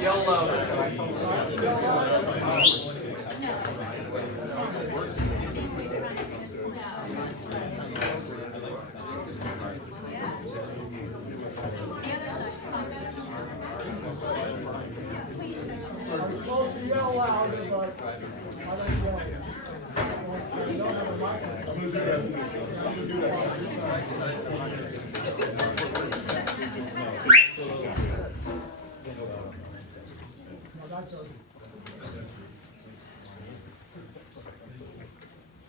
Yellow. So I told to yell loud, but I don't yell. I don't have a microphone. I'm going to do that. I'm going to do that.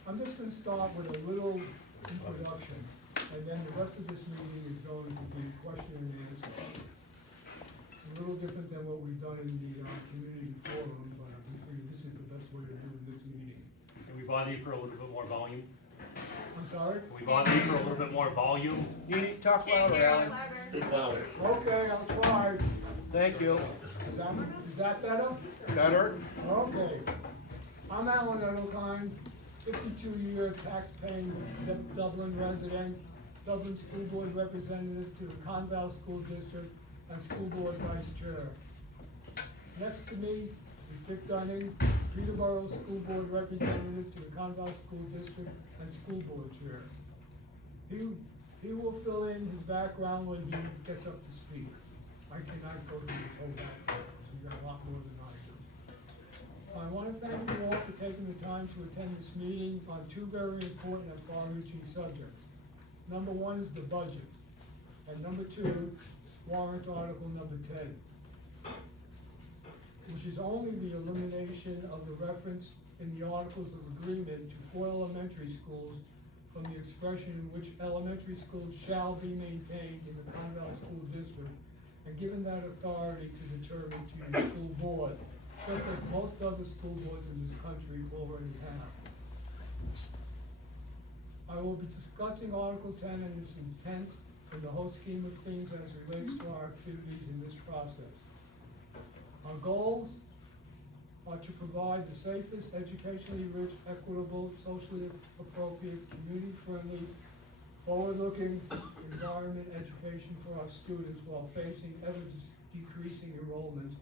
I'm just going to start with a little introduction, and then the rest of this meeting is going to be question and answer. A little different than what we've done in the community forum, but I think this is the best way to do this meeting. Can we bother you for a little bit more volume? I'm sorry? Can we bother you for a little bit more volume? You need to talk louder, Alan. Speak louder. Okay, I'll try. Thank you. Is that better? Better? Okay. I'm Alan Edelkind, 52 year tax-paying Dublin resident, Dublin School Board representative to the ConVal School District, and School Board Vice Chair. Next to me is Dick Dunning, Peterborough School Board representative to the ConVal School District and School Board Chair. He will fill in his background when he gets up to speak. I cannot go through his whole background, because he's got a lot more than I do. I want to thank you all for taking the time to attend this meeting on two very important and far-reaching subjects. Number one is the budget, and number two, warrant article number 10, which is only the elimination of the reference in the Articles of Agreement to 4 elementary schools from the expression in which elementary schools shall be maintained in the ConVal School District, and given that authority to determine to your school board, just as most other school boards in this country already have. I will be discussing Article 10 and its intent in the whole scheme of things as relates to our activities in this process. Our goals are to provide the safest, educationally rich, equitable, socially appropriate, community-friendly, forward-looking environment education for our students while facing ever-decreasing enrollments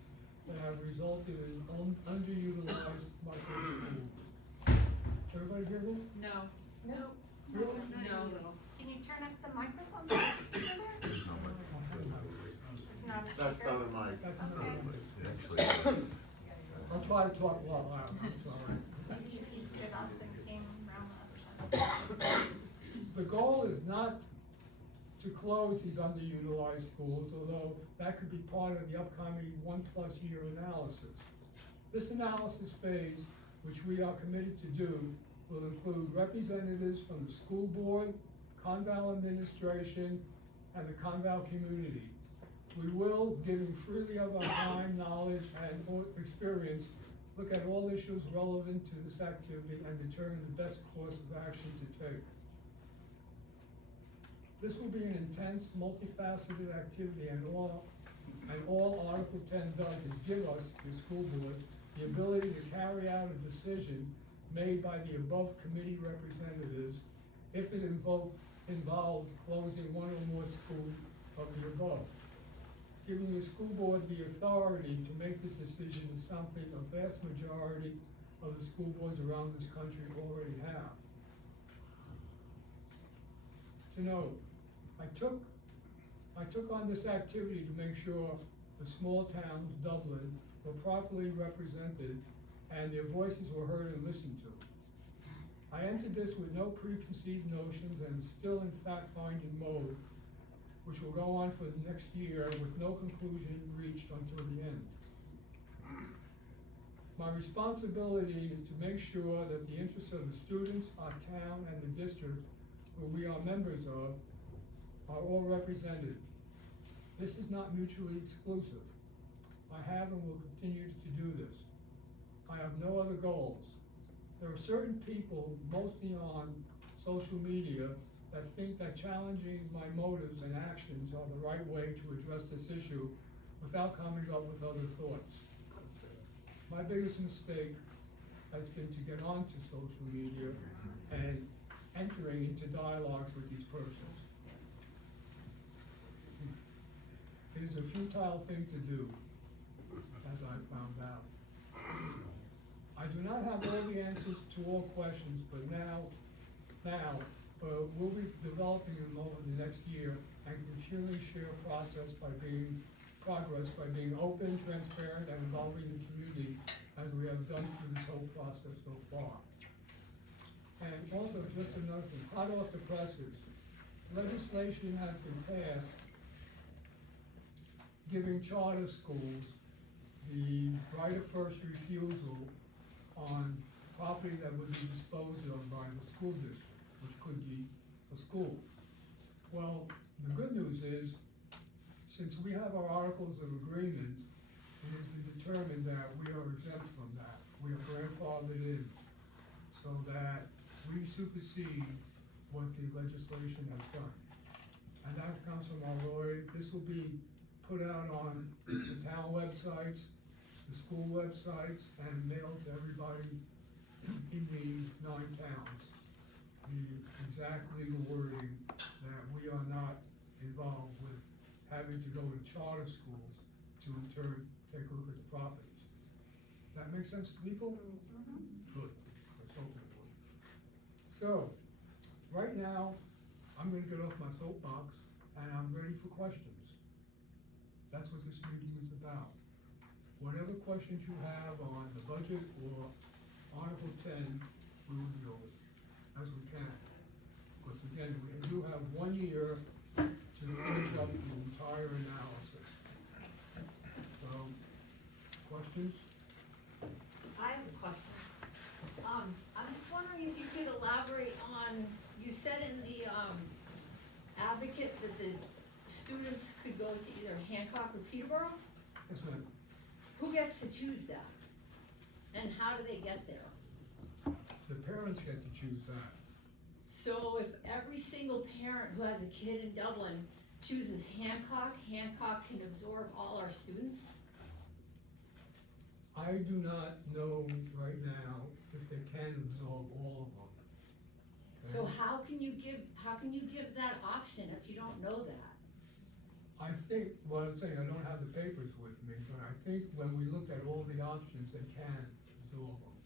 that have resulted in underutilized micro schools. Everybody hear me? No. No. Really? No. Can you turn up the microphone? There's not a That's speaker. not a mic. That's Okay. another Actually, yes. I'll try to talk a lot louder, I'm sorry. Maybe if you stood up and came around the other side. The goal is not to close these underutilized schools, although that could be part of the upcoming 1+ year analysis. This analysis phase, which we are committed to do, will include representatives from the school board, ConVal administration, and the ConVal community. We will, giving freely of our time, knowledge, and experience, look at all issues relevant to this activity and determine the best course of action to take. This will be an intense, multifaceted activity, and all Article 10 does is give us, the school board, the ability to carry out a decision made by the above committee representatives if it involved closing one or more schools of the above. Giving the school board the authority to make this decision is something a vast majority of the school boards around this country already have. To note, I took on this activity to make sure the small towns, Dublin, were properly represented and their voices were heard and listened to. I entered this with no preconceived notions and still in fact-finding mode, which will go on for the next year with no conclusion reached until the end. My responsibility is to make sure that the interests of the students, our town, and the district, where we are members of, are all represented. This is not mutually exclusive. I have and will continue to do this. I have no other goals. There are certain people, mostly on social media, that think that challenging my motives and actions are the right way to address this issue without coming up with other thoughts. My biggest mistake has been to get onto social media and entering into dialogues with these persons. It is a futile thing to do, as I found out. I do not have all the answers to all questions, but now, we'll be developing them over the next year and continually share progress by being open, transparent, and involving the community as we have done through this whole process so far. And also, just another thing, hot off the presses, legislation has been passed giving charter schools the right of first refusal on property that would be disposed of by the school district, which could be a school. Well, the good news is, since we have our articles of agreement, it has been determined that we are exempt from that. We are grandfathered in, so that we supersede what the legislation has done. And that comes from our lawyer. This will be put out on the town websites, the school websites, and mailed to everybody in the 9 towns. The exact legal wording that we are not involved with having to go to charter schools to in turn take a look at the properties. That makes sense to people? Good, let's hope it would. So, right now, I'm gonna get off my soapbox, and I'm ready for questions. That's what this meeting is about. Whatever questions you have on the budget or Article 10, we will deal with as we can. Because again, we do have 1 year to finish up the entire analysis. So, questions? I have a question. I'm just wondering if you could elaborate on, you said in the, advocate that the students could go to either Hancock or Peterborough? Yes, ma'am. Who gets to choose that? And how do they get there? The parents get to choose that. So if every single parent who has a kid in Dublin chooses Hancock, Hancock can absorb all our students? I do not know right now if they can absorb all of them. So Okay? how can you give that option if you don't know that? I think, well, I'm saying, I don't have the papers with me, but I think when we looked at all the options, they can absorb them.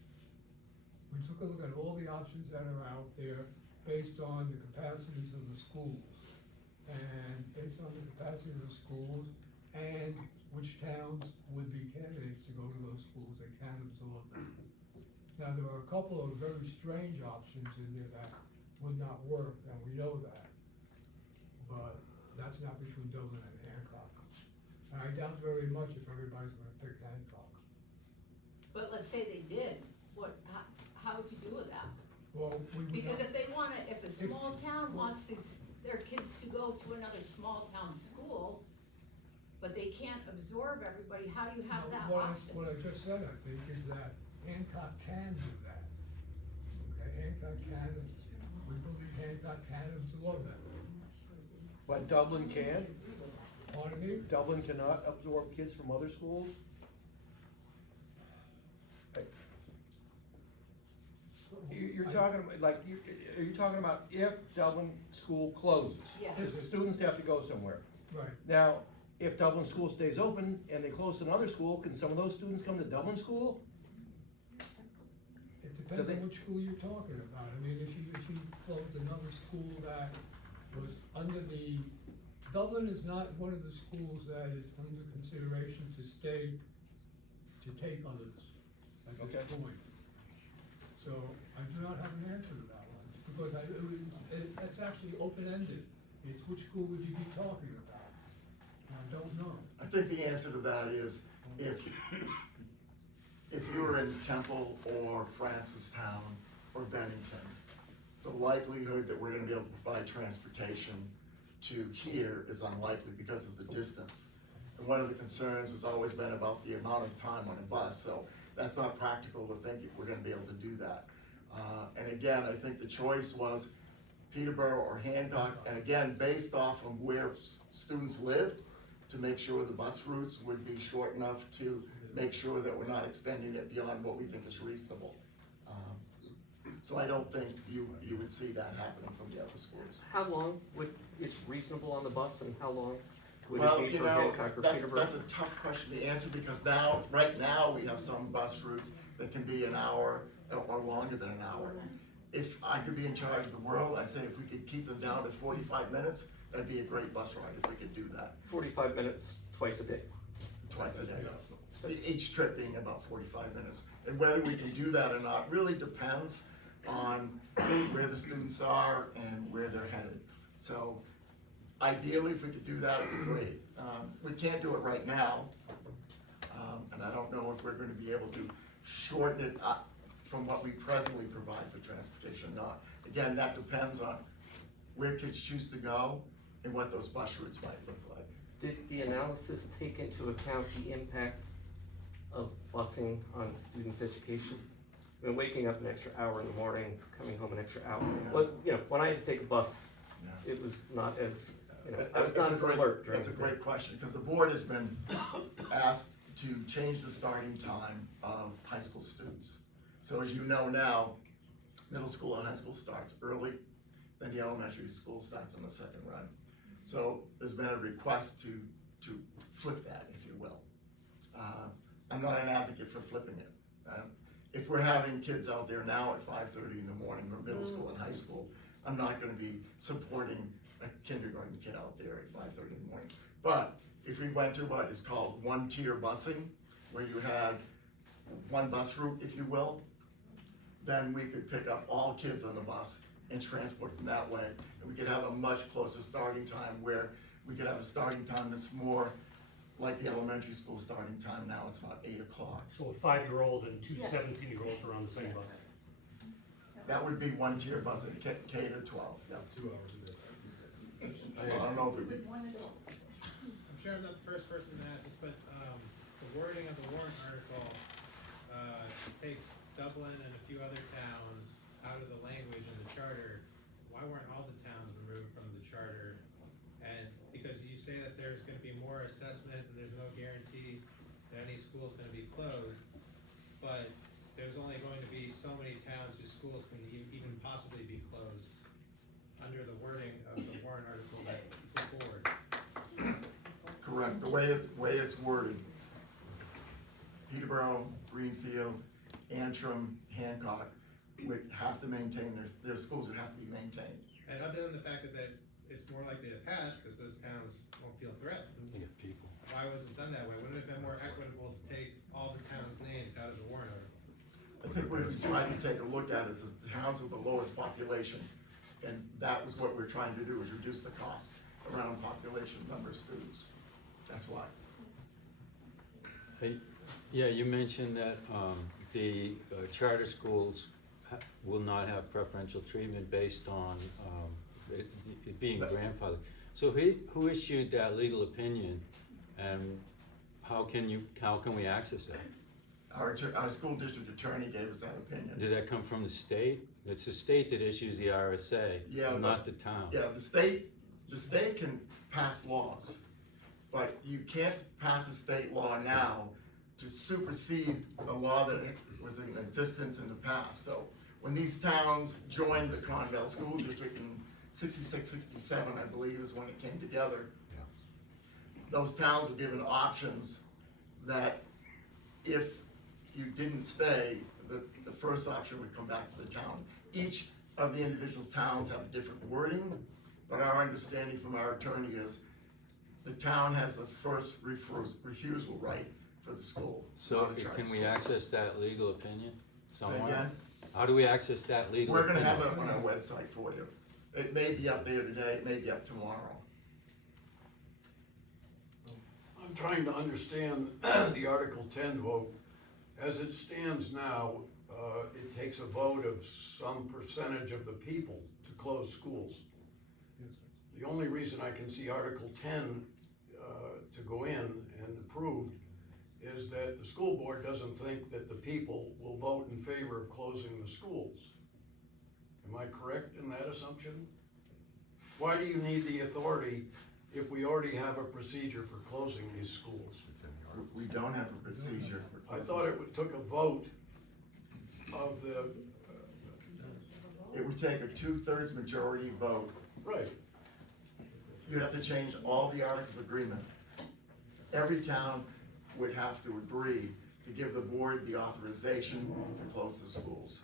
We took a look at all the options that are out there based on the capacities of the schools. And based on the capacity of the schools and which towns would be candidates to go to those schools, they can absorb them. Now, there are a couple of very strange options in there that would not work, and we know that. But that's not between Dublin and Hancock. And I doubt very much if everybody's gonna pick Hancock. But let's say they did, how would you do with that? Well, we would Because not, if they wanna, if a small town wants their kids to go to another small town school, but they can't absorb everybody, how do you have that option? what I just said, I think, is that Hancock can do that. Okay, Hancock can, we believe Hancock can absorb that. But Dublin can? Pardon me? Dublin cannot absorb kids from other schools? You're talking about, like, are you talking about if Dublin school closes? Yes. The students have to go somewhere. Right. Now, if Dublin school stays open and they close another school, can some of those students come to Dublin school? It depends they- on which school you're talking about. I mean, if you closed another school that was under the, Dublin is not one of the schools that is under consideration to stay, to take others at Okay. this point. So I do not have an answer to that one, because it's actually open-ended. It's which school would you be talking about? And I don't know. I think the answer to that is if you were in Temple or Francistown or Bennington, the likelihood that we're gonna be able to provide transportation to here is unlikely because of the distance. And one of the concerns has always been about the amount of time on a bus, so that's not practical to think we're gonna be able to do that. And again, I think the choice was Peterborough or Hancock, and again, based off of where students lived, to make sure the bus routes would be short enough to make sure that we're not extending it beyond what we think is reasonable. So I don't think you would see that happening from the other schools. How long is reasonable on the bus, and how long would Well, it be you for know, Hancock or that's Peterborough? a tough question to answer, because now, right now, we have some bus routes that can be an hour or longer than an hour. If I could be in charge of the world, I'd say if we could keep them down to 45 minutes, that'd be a great bus ride if we could do that 45 minutes twice a day. twice a day. Each trip being about 45 minutes. And whether we can do that or not really depends on where the students are and where they're headed. So ideally, if we could do that, it'd be great. We can't do it right now, and I don't know if we're gonna be able to shorten it up from what we presently provide for transportation or not. Again, that depends on where kids choose to go and what those bus routes might look like. Did the analysis take into account the impact of busing on students' education? I mean, waking up an extra hour in the morning, coming home an extra hour. When I had to take a bus, Yeah. it was not as, I was That's not a as great- alert during That's a the day. great question, because the board has been asked to change the starting time of high school students. So as you know now, middle school and high school starts early, then the elementary school starts on the second run. So there's been a request to flip that, if you will. I'm not an advocate for flipping it. If we're having kids out there now at 5:30 in the morning, or middle school and high school, I'm not gonna be supporting a kindergarten kid out there at 5:30 in the morning. But if we went to what is called one-tier busing, where you had one bus route, if you will, then we could pick up all kids on the bus and transport them that way. And we could have a much closer starting time, where we could have a starting time that's more like the elementary school starting time now. It's about 8 o'clock. So a 5-year-old and two 17-year-olds are on the same bus. That would be one-tier busing, K to 12, yeah. 2 hours a day. I don't know if it'd be, I'm sure I'm not the first person to ask this, but, the wording of the warrant article, takes Dublin and a few other towns out of the language in the charter. Why weren't all the towns removed from the charter? And because you say that there's gonna be more assessment and there's no guarantee that any school's gonna be closed, but there's only going to be so many towns whose schools can even possibly be closed under the wording of the warrant article that you put forward. correct, the way it's worded. Peterborough, Greenfield, Antrim, Hancock would have to maintain, their schools would have to be maintained. And other than the fact that it's more likely to pass, because those towns won't feel threatened, why was it done that way? Wouldn't it have been more equitable to take all the towns' names out of the warrant article? I think what we're trying to take a look at is the towns with the lowest population, and that was what we're trying to do, is reduce the cost around population, number of students. That's why. Yeah, you mentioned that the charter schools will not have preferential treatment based on it being grandfathered. So who issued that legal opinion, and how can we access that? Our school district attorney gave us that opinion. Did that come from the state? It's the state that issues the RSA, Yeah, not the town. Yeah, the state can pass laws, but you can't pass a state law now to supersede a law that was in existence in the past. So when these towns joined the ConVal School District in 66, 67, I believe, is when it came together. Those towns were given options that if you didn't stay, the first option would come back to the town. Each of the individual towns have different wording, but our understanding from our attorney is the town has the first refusal right for the school. So not a charter can we school. access that legal opinion Say somewhere? again? How do we access that legal We're opinion? gonna have it on our website for you. It may be up there today, it may be up tomorrow. I'm trying to understand the Article 10 vote. As it stands now, it takes a vote of some percentage of the people to close schools. The only reason I can see Article 10 to go in and approved is that the school board doesn't think that the people will vote in favor of closing the schools. Am I correct in that assumption? Why do you need the authority if we already have a procedure for closing these schools? We don't have a procedure for. I thought it took a vote of the it would take a 2/3 majority vote. Right. You'd have to change all the articles of agreement. Every town would have to agree to give the board the authorization to close the schools.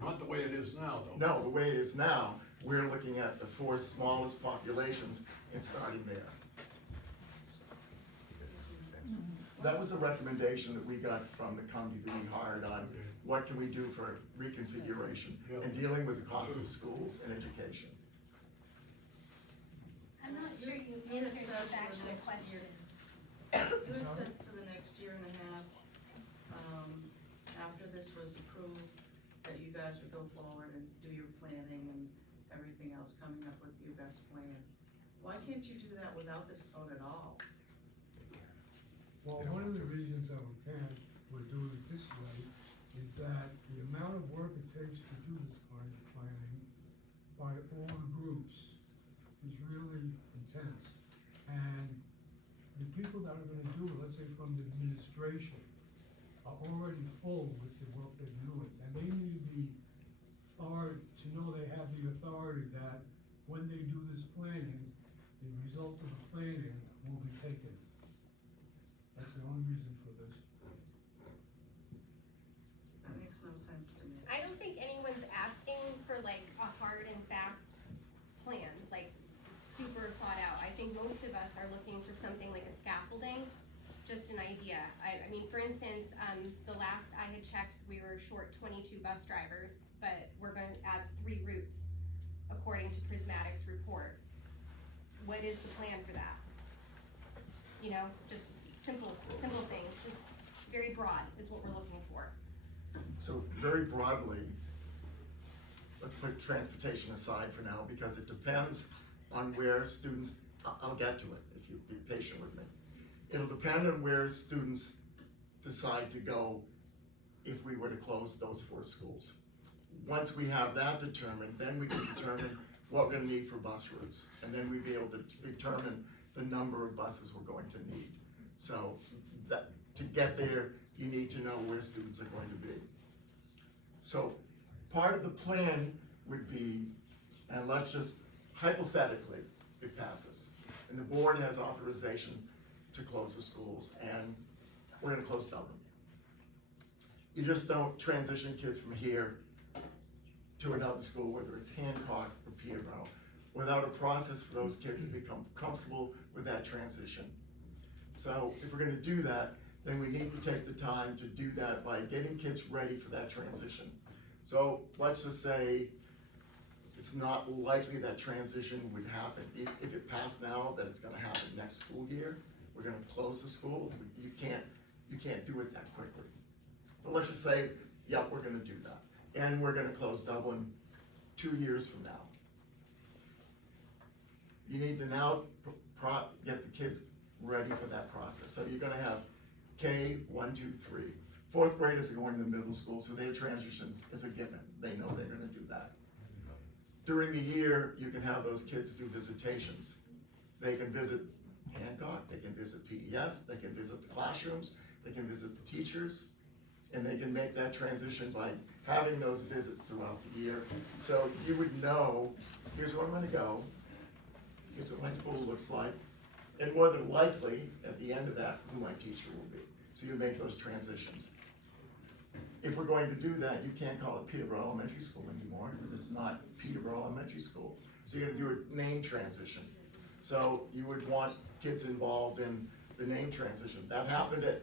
Not the way it is now, though. No, the way it is now, we're looking at the 4 smallest populations and starting there. That was the recommendation that we got from the company that we hired on, what can we do for reconfiguration and dealing with the cost of schools and education. I'm not sure you You had answered said the for the actual next question. You had said for the next year and a half, after this was approved, that you guys would go forward and do your planning and everything else, coming up with your best plan. Why can't you do that without this vote at all? Well, one of the reasons that we can't, we're doing it this way, is that the amount of work it takes to do this kind of planning by all the groups is really intense. And the people that are gonna do it, let's say from the administration, are already full with the work they're doing. And they need the authority, to know they have the authority that when they do this planning, the result of the planning will be taken. That's the only reason for this. That makes no sense to me. I don't think anyone's asking for like a hard and fast plan, like super thought out. I think most of us are looking for something like a scaffolding, just an idea. I mean, for instance, the last I had checked, we were short 22 bus drivers, but we're going to add 3 routes according to Prismatic's report. What is the plan for that? You know, just simple things, just very broad is what we're looking for. So very broadly, let's put transportation aside for now, because it depends on where students, I'll get to it if you be patient with me. It'll depend on where students decide to go if we were to close those 4 schools. Once we have that determined, then we can determine what we're gonna need for bus routes. And then we'd be able to determine the number of buses we're going to need. So that, to get there, you need to know where students are going to be. So part of the plan would be, and let's just hypothetically, it passes, and the board has authorization to close the schools, and we're gonna close Dublin. You just don't transition kids from here to another school, whether it's Hancock or Peterborough, without a process for those kids to become comfortable with that transition. So if we're gonna do that, then we need to take the time to do that by getting kids ready for that transition. So let's just say it's not likely that transition would happen. If it passed now, that it's gonna happen next school year, we're gonna close the school, you can't do it that quickly. But let's just say, yep, we're gonna do that. And we're gonna close Dublin 2 years from now. You need to now get the kids ready for that process. So you're gonna have K, 1, 2, 3. 4th graders are going to the middle school, so their transitions is a given. They know they're gonna do that. During the year, you can have those kids do visitations. They can visit Hancock, they can visit PES, they can visit the classrooms, they can visit the teachers, and they can make that transition by having those visits throughout the year. So you would know, here's where I'm gonna go, here's what my school looks like, and more than likely, at the end of that, who my teacher will be. So you make those transitions. If we're going to do that, you can't call it Peterborough Elementary School anymore, because it's not Peterborough Elementary School. So you're gonna do a name transition. So you would want kids involved in the name transition. That happened at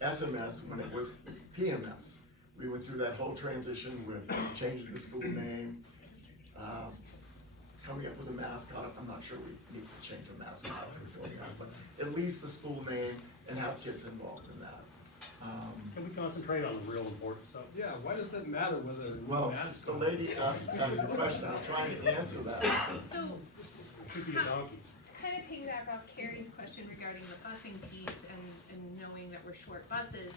SMS when it was PMS. We went through that whole transition with changing the school name, coming up with a mascot. I'm not sure we need to change the mascot, but at least the school name and have kids involved in that. Can we concentrate on the real important stuff? Yeah, why does it matter whether? Well, the lady asked the question, I'm trying to answer that. So, Could be a donkey. kind of piggyback off Carrie's question regarding the busing piece and knowing that we're short buses.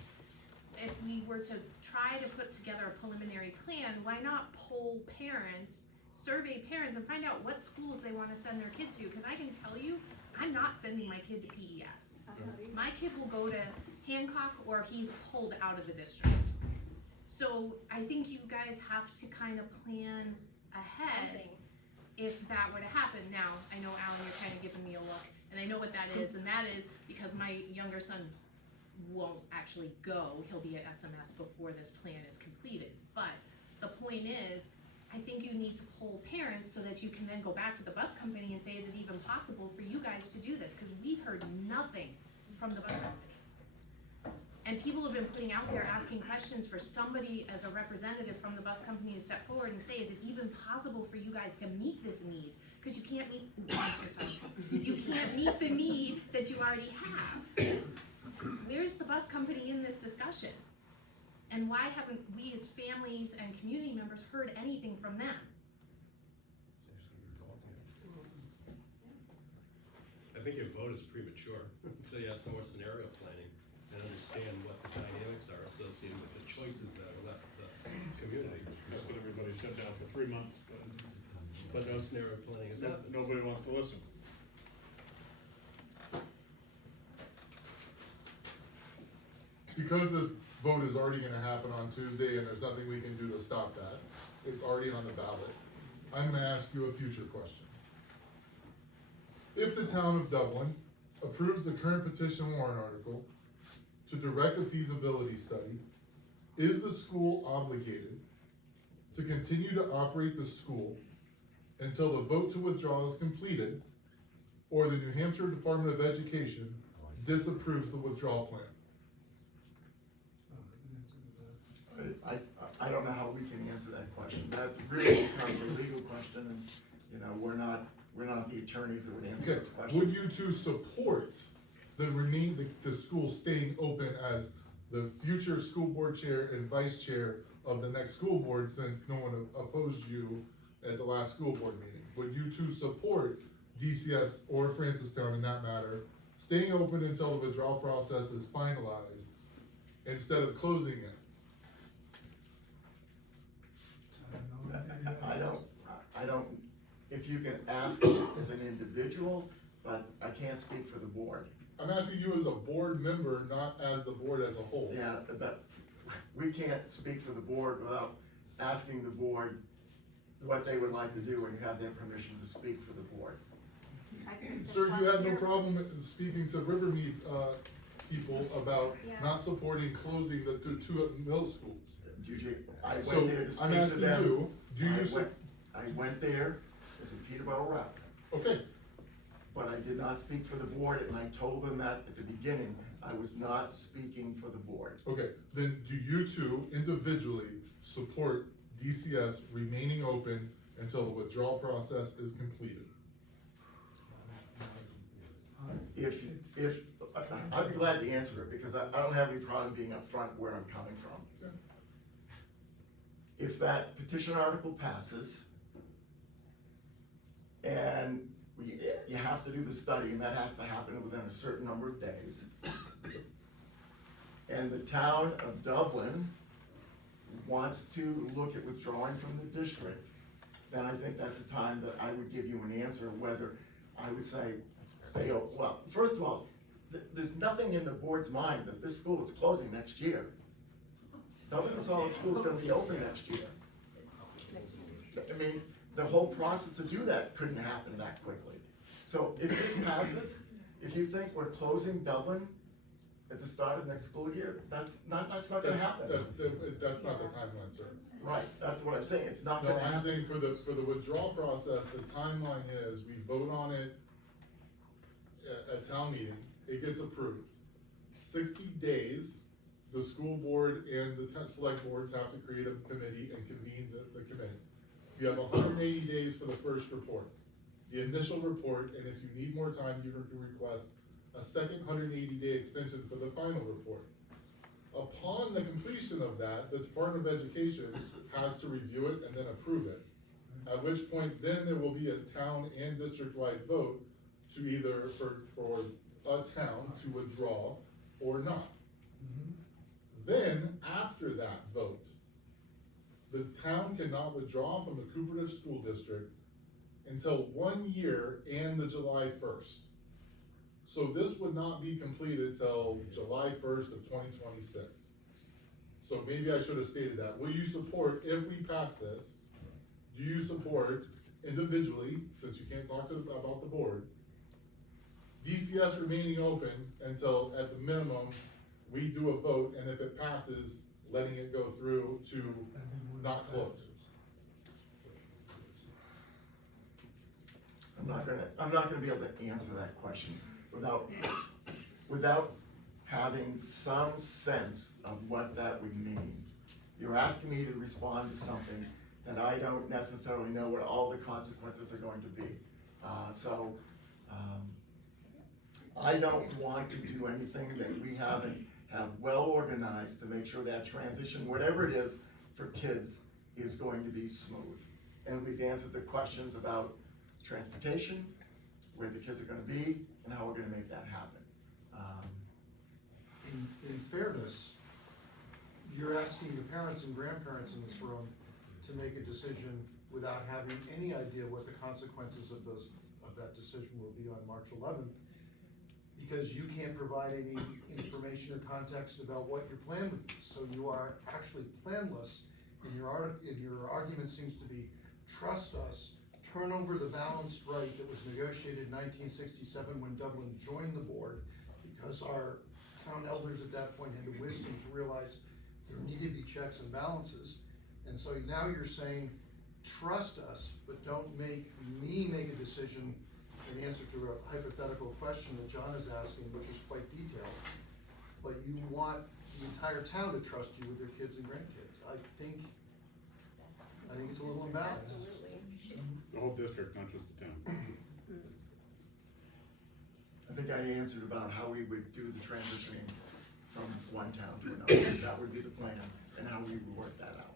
If we were to try to put together a preliminary plan, why not poll parents, survey parents, and find out what schools they wanna send their kids to? Cause I can tell you, I'm not sending my kid to PES. My kid will go to Hancock or he's pulled out of the district. So I think you guys have to kind of plan ahead Something. if that were to happen. Now, I know Alan, you're kind of giving me a look, and I know what that is, and that is because my younger son won't actually go. He'll be at SMS before this plan is completed. But the point is, I think you need to poll parents so that you can then go back to the bus company and say, is it even possible for you guys to do this? Because we've heard nothing from the bus company. And people have been putting out there asking questions for somebody as a representative from the bus company to step forward and say, is it even possible for you guys to meet this need? Because you can't meet, I'm so sorry. You can't meet the need that you already have. Where's the bus company in this discussion? And why haven't we as families and community members heard anything from them? I think your vote is premature, so you have some more scenario planning and understand what the dynamics are associated with the choices that are left to the community. That's what everybody said now for 3 months, But no scenario planning is but happening. nobody wants to listen. Because this vote is already gonna happen on Tuesday and there's nothing we can do to stop that, it's already on the ballot, I'm gonna ask you a future question. If the town of Dublin approves the current petition warrant article to direct a feasibility study, is the school obligated to continue to operate the school until the vote to withdraw is completed, or the New Hampshire Department of Education disapproves the withdrawal plan? I don't know how we can answer that question. That really becomes a legal question, and, you know, we're not the attorneys that would answer Okay, this question. would you two support the school staying open as the future school board chair and vice chair of the next school board, since no one opposed you at the last school board meeting? Would you two support DCS or Francistown in that matter, staying open until the withdrawal process is finalized, instead of closing it? I don't, if you can ask as an individual, but I can't speak for the board. I'm asking you as a board member, not as the board as a whole. Yeah, but we can't speak for the board without asking the board what they would like to do and have their permission to speak for the board. Sir, you had no problem speaking to Rivermead, people about Yeah. not supporting closing the two middle schools. I So, went there to speak I'm to asking them. you, do you I went there as a Peterborough rep, okay, but I did not speak for the board, and I told them that at the beginning, I was not speaking for the board. okay, then do you two individually support DCS remaining open until the withdrawal process is completed? If, I'd be glad to answer it, because I don't have any problem being upfront where I'm coming from. Okay. If that petition article passes, and you have to do the study, and that has to happen within a certain number of days, and the town of Dublin wants to look at withdrawing from the district, then I think that's the time that I would give you an answer, whether I would say, stay open. Well, first of all, there's nothing in the board's mind that this school is closing next year. Dublin Solid School is gonna be open next year. I mean, the whole process to do that couldn't happen that quickly. So if this passes, if you think we're closing Dublin at the start of next school year, that's not gonna happen. That's not the timeline, sir. Right, that's what I'm saying, it's not No, gonna I'm happen. saying for the withdrawal process, the timeline is, we vote on it at town meeting, it gets approved. 60 days, the school board and the select boards have to create a committee and convene the committee. You have 180 days for the first report, the initial report, and if you need more time, you can request a second 180-day extension for the final report. Upon the completion of that, the Department of Education has to review it and then approve it. At which point, then there will be a town and district-wide vote to either, for a town to withdraw or not. Then, after that vote, the town cannot withdraw from the cooperative school district until 1 year and the July 1st. So this would not be completed till July 1st of 2026. so maybe I should have stated that. Will you support, if we pass this, do you support individually, since you can't talk about the board, DCS remaining open until, at the minimum, we do a vote, and if it passes, letting it go through to not close? I'm not gonna be able to answer that question without having some sense of what that would mean. You're asking me to respond to something that I don't necessarily know what all the consequences are going to be. I don't want to do anything that we haven't have well organized to make sure that transition, whatever it is, for kids is going to be smooth. And we've answered the questions about transportation, where the kids are gonna be, and how we're gonna make that happen. In fairness, you're asking the parents and grandparents in this room to make a decision without having any idea what the consequences of that decision will be on March 11th, because you can't provide any information or context about what your plan would be. So you are actually planless, and your argument seems to be, trust us, turn over the balanced right that was negotiated in 1967 when Dublin joined the board, because our town elders at that point had the wisdom to realize there needed to be checks and balances. And so now you're saying, trust us, but don't make me make a decision in answer to a hypothetical question that John is asking, which is quite detailed. But you want the entire town to trust you with their kids and grandkids. I think it's a little imbalanced. The whole district, not just the town. I think I answered about how we would do the transitioning from one town to another. That would be the plan, and how we would work that out.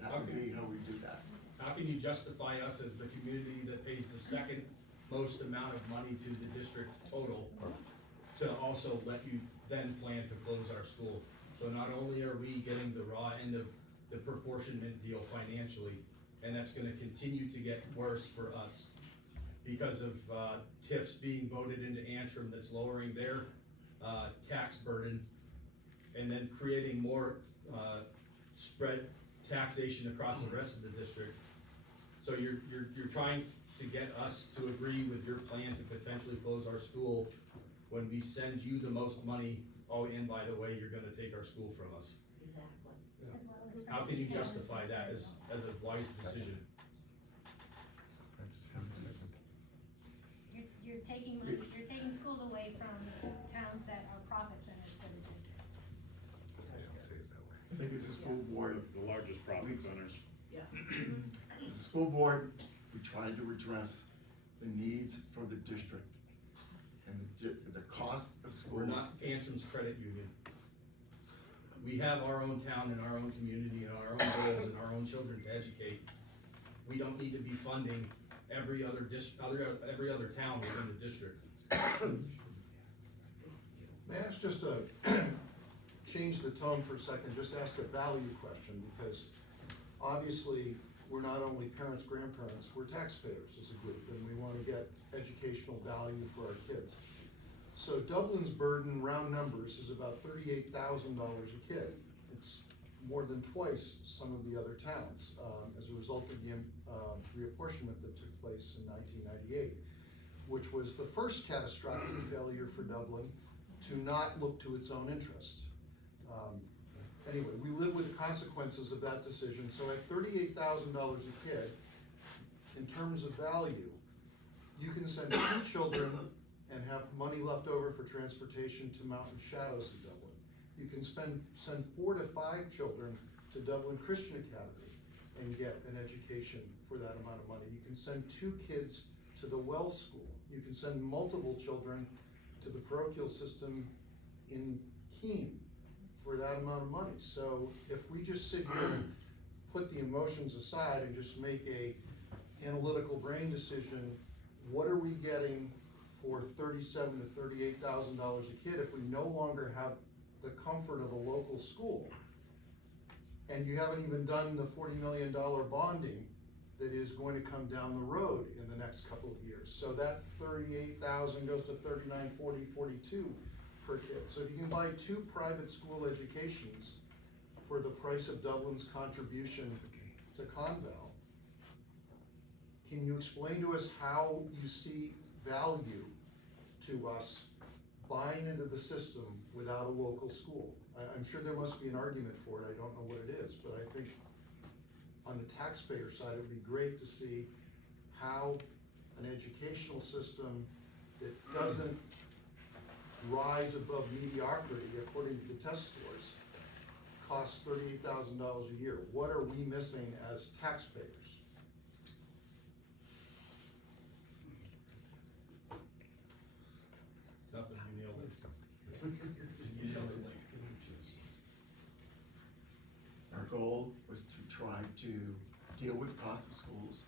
That would be how we do that. How can you justify us as the community that pays the second most amount of money to the district total to also let you then plan to close our school? So not only are we getting the raw end of the proportionate deal financially, and that's gonna continue to get worse for us because of TIFs being voted into Antrim that's lowering their tax burden, and then creating more spread taxation across the rest of the district. So you're trying to get us to agree with your plan to potentially close our school when we send you the most money. Oh, and by the way, you're gonna take our school from us. Exactly. How can you justify that as a wise decision? You're taking money, you're taking schools away from towns that are profit centers for the district. I think as a school board, The largest profit centers. Yeah. as a school board, we tried to address the needs for the district and the cost of We're schools. not Antrim's credit union. We have our own town and our own community and our own goals and our own children to educate. We don't need to be funding every other town within the district. May I ask just to change the tone for a second, just ask a value question, because obviously, we're not only parents, grandparents, we're taxpayers as a group, and we wanna get educational value for our kids. So Dublin's burden, round numbers, is about $38,000 a kid. It's more than twice some of the other towns, as a result of the reapportionment that took place in 1998, which was the first catastrophic failure for Dublin to not look to its own interest. Anyway, we live with the consequences of that decision, so at $38,000 a kid, in terms of value, you can send 2 children and have money left over for transportation to Mountain Shadows in Dublin. You can send 4 to 5 children to Dublin Christian Academy and get an education for that amount of money. You can send 2 kids to the Wells School. You can send multiple children to the parochial system in Keene for that amount of money. So if we just sit here and put the emotions aside and just make a analytical brain decision, what are we getting for $37,000 to $38,000 a kid if we no longer have the comfort of a local school? And you haven't even done the $40 million bonding that is going to come down the road in the next couple of years. So that 38,000 goes to 39, 40, 42 per kid. So if you can buy 2 private school educations for the price of Dublin's contribution to ConVal. Can you explain to us how you see value to us buying into the system without a local school? I'm sure there must be an argument for it, I don't know what it is, but I think on the taxpayer side, it would be great to see how an educational system that doesn't rise above mediocrity according to the test scores costs $38,000 a year. What are we missing as taxpayers? Nothing, you nailed it. Our goal was to try to deal with cost of schools.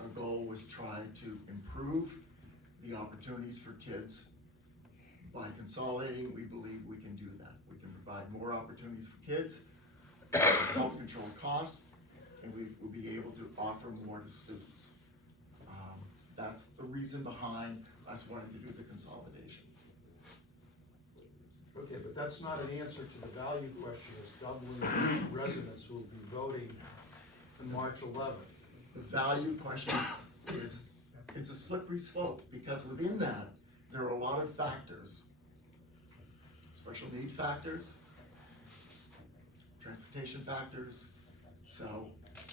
Our goal was try to improve the opportunities for kids. By consolidating, we believe we can do that. We can provide more opportunities for kids, help control costs, and we will be able to offer more to students. That's the reason behind us wanting to do the consolidation. Okay, but that's not an answer to the value question as Dublin residents who will be voting on March 11th. The value question is, it's a slippery slope, because within that, there are a lot of factors. Special need factors, transportation factors, so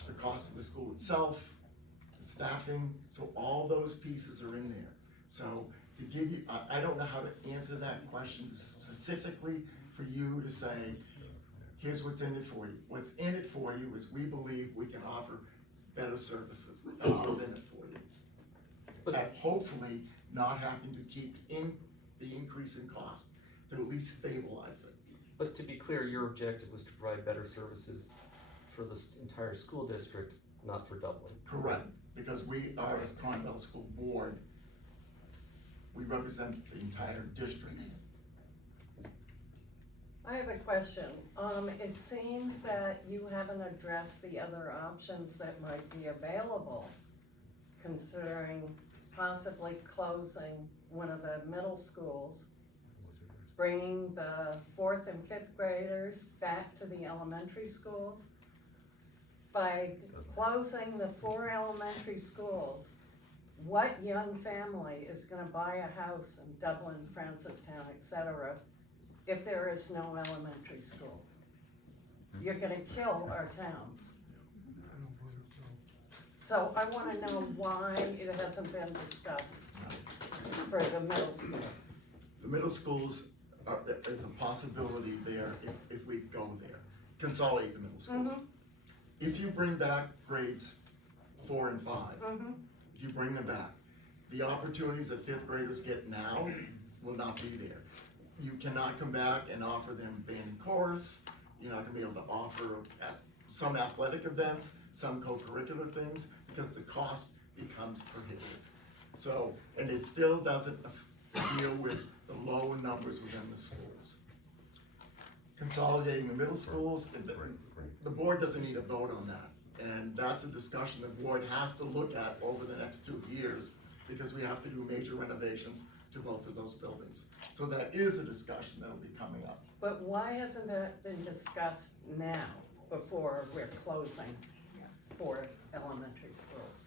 the cost of the school itself, the staffing, so all those pieces are in there. So to give you, I don't know how to answer that question specifically for you to say, here's what's in it for you. What's in it for you is we believe we can offer better services. That's what's in it for you. And hopefully not having to keep in the increase in cost to at least stabilize it. But to be clear, your objective was to provide better services for the entire school district, not for Dublin. Correct, because we are, as ConVal School Board, we represent the entire district. I have a question. It seems that you haven't addressed the other options that might be available, considering possibly closing one of the middle schools, bringing the 4th and 5th graders back to the elementary schools. By closing the 4 elementary schools, what young family is gonna buy a house in Dublin, Francistown, etc., if there is no elementary school? You're gonna kill our towns. So I wanna know why it hasn't been discussed for the middle school. The middle schools are, there's a possibility there if we go there, consolidate the middle schools. If you bring back grades 4 and 5, if you bring them back, the opportunities that 5th graders get now will not be there. You cannot come back and offer them band and chorus, you're not gonna be able to offer some athletic events, some co-curricular things, because the cost becomes prohibitive. So, and it still doesn't deal with the low numbers within the schools. Consolidating the middle schools, the board doesn't need a vote on that. And that's a discussion the board has to look at over the next 2 years, because we have to do major renovations to both of those buildings. So that is a discussion that'll be coming up. But why hasn't that been discussed now, before we're closing 4 elementary schools?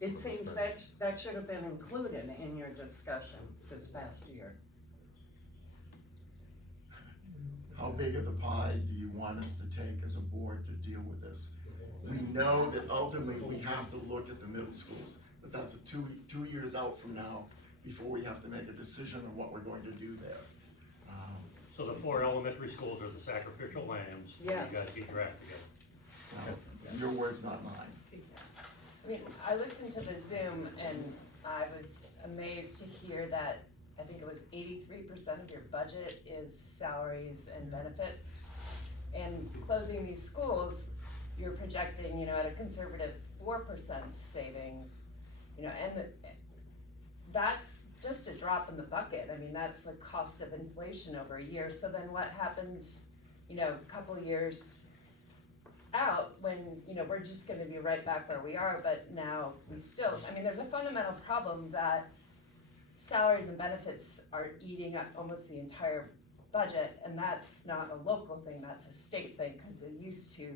It seems that should have been included in your discussion this past year. How big of the pie do you want us to take as a board to deal with this? We know that ultimately we have to look at the middle schools, but that's a two years out from now before we have to make a decision on what we're going to do there. So the 4 elementary schools are the sacrificial lambs. Yes. You gotta keep track together. Your words, not mine. I mean, I listened to the Zoom and I was amazed to hear that I think it was 83% of your budget is salaries and benefits. And closing these schools, you're projecting, at a conservative 4% savings, and that's just a drop in the bucket. I mean, that's the cost of inflation over a year. So then what happens, a couple of years out when, we're just gonna be right back where we are, but now there's a fundamental problem that salaries and benefits are eating up almost the entire budget, and that's not a local thing, that's a state thing, cause they used to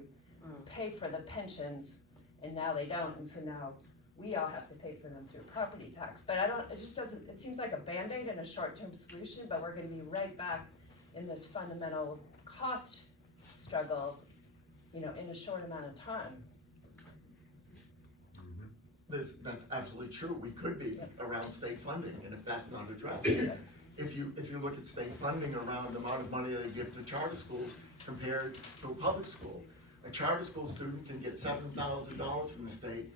pay for the pensions, and now they don't, and so now we all have to pay for them through property tax. But it just doesn't, it seems like a Band-Aid and a short-term solution, but we're gonna be right back in this fundamental cost struggle, you know, in a short amount of time. That's absolutely true, we could be around state funding, and if that's not addressed. If you look at state funding around the amount of money they give to charter schools compared to a public school, a charter school student can get $7,000 from the state,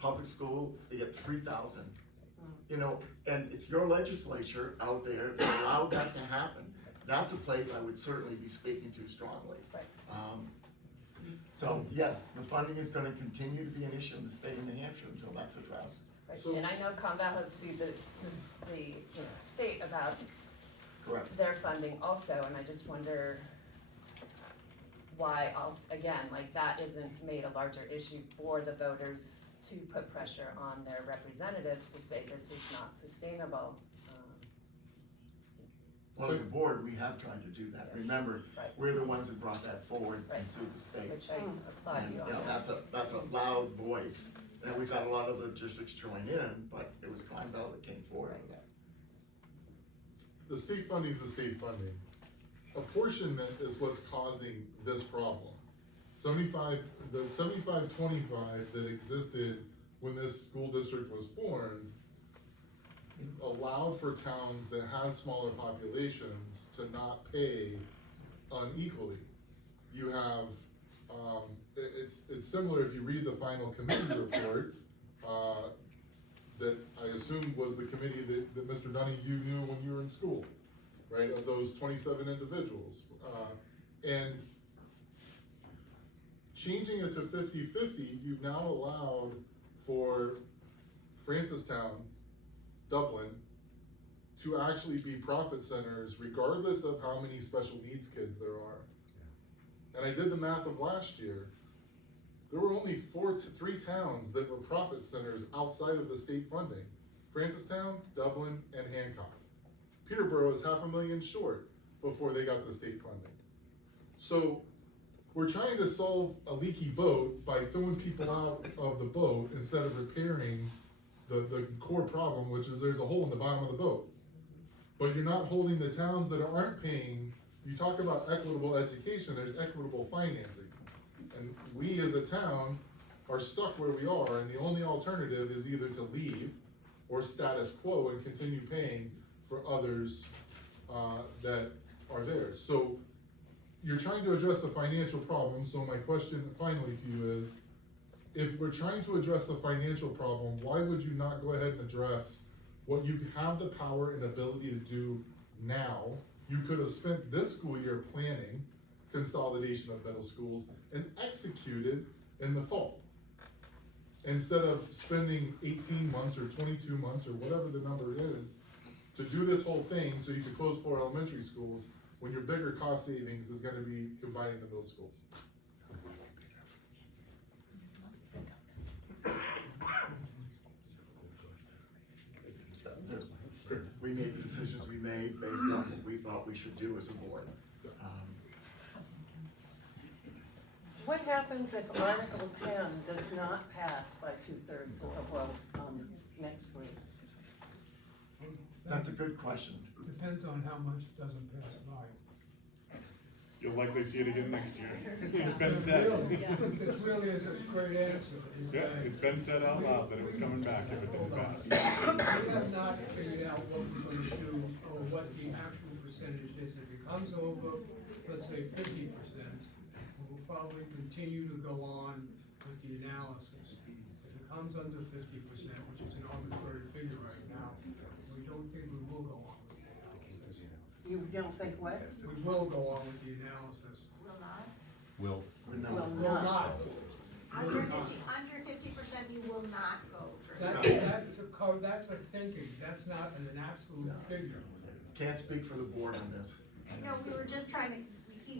public school, they get $3,000. You know, and it's your legislature out there that allowed that to happen. That's a place I would certainly be speaking to strongly. Right. So yes, the funding is gonna continue to be an issue in the state of New Hampshire until that's addressed. Right. So- And I know ConVal has sued the you know, state about Correct. their funding also, and I just wonder why, again, like that isn't made a larger issue for the voters to put pressure on their representatives to say this is not sustainable. Well, as a board, we have tried to do that. Remember, Right. we're the ones that brought that forward Right. and sued the state. Which I applaud And, you on. you know, that's a loud voice. And we've had a lot of the districts join in, but it was ConVal that came forward with that. The state funding is the state funding. Apportionment is what's causing this problem. The 75-25 that existed when this school district was formed allowed for towns that had smaller populations to not pay unequally. You have, it's similar if you read the final committee report, that I assume was the committee that Mr. Dunning, you knew when you were in school, right, of those 27 individuals. And changing it to 50-50, you've now allowed for Francistown, Dublin, to actually be profit centers regardless of how many special needs kids there are. And I did the math of last year. There were only 3 towns that were profit centers outside of the state funding. Francistown, Dublin, and Hancock. Peterborough is $500,000 short before they got the state funding. So we're trying to solve a leaky boat by throwing people out of the boat instead of repairing the core problem, which is there's a hole in the bottom of the boat. But you're not holding the towns that aren't paying. You talk about equitable education, there's equitable financing. And we as a town are stuck where we are, and the only alternative is either to leave or status quo and continue paying for others that are there. So you're trying to address the financial problem, so my question finally to you is, if we're trying to address the financial problem, why would you not go ahead and address what you have the power and ability to do now? You could have spent this school year planning consolidation of middle schools and executed in the fall. Instead of spending 18 months or 22 months or whatever the number is to do this whole thing so you could close 4 elementary schools when your bigger cost savings is gonna be combining the middle schools. We made the decisions we made based on what we thought we should do as a board. What happens if Article 10 does not pass by 2/3 of the vote next week? That's a good question. Depends on how much doesn't pass by. You'll likely see it again next year. It's been said. It really is a great answer. Yeah, it's been said out loud that it was coming back if it didn't pass. We have not figured out what we're gonna do, or what the actual percentage is. If it comes over, let's say 50%, we'll probably continue to go on with the analysis. If it comes under 50%, which is an arbitrary figure right now, we don't think we will go on with the analysis. You don't think what? We will go on with the analysis. Will not? Will. Will not. Under 50%, you will not go for it. That's a thinking, that's not an absolute figure. Can't speak for the board on this. No, we were just trying to,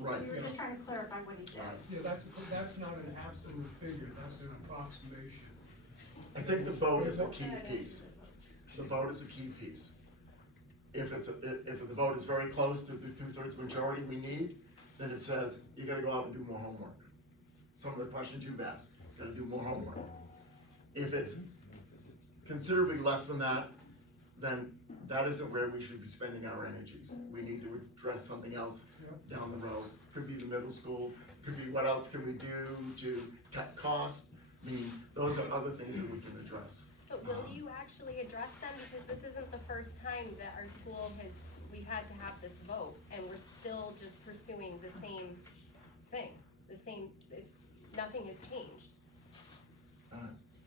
Right. we were just trying to clarify what he said. Yeah, that's not an absolute figure, that's an approximation. I think the vote is a key piece. The vote is a key piece. If the vote is very close to the 2/3 majority we need, then it says, you gotta go out and do more homework. Some of the questions you've asked, you gotta do more homework. If it's considerably less than that, then that isn't where we should be spending our energies. We need to address something else down the road. Could be the middle school, could be what else can we do to cut costs. I mean, those are other things that we can address. But will you actually address them? Because this isn't the first time that our school we've had to have this vote, and we're still just pursuing the same thing, nothing has changed.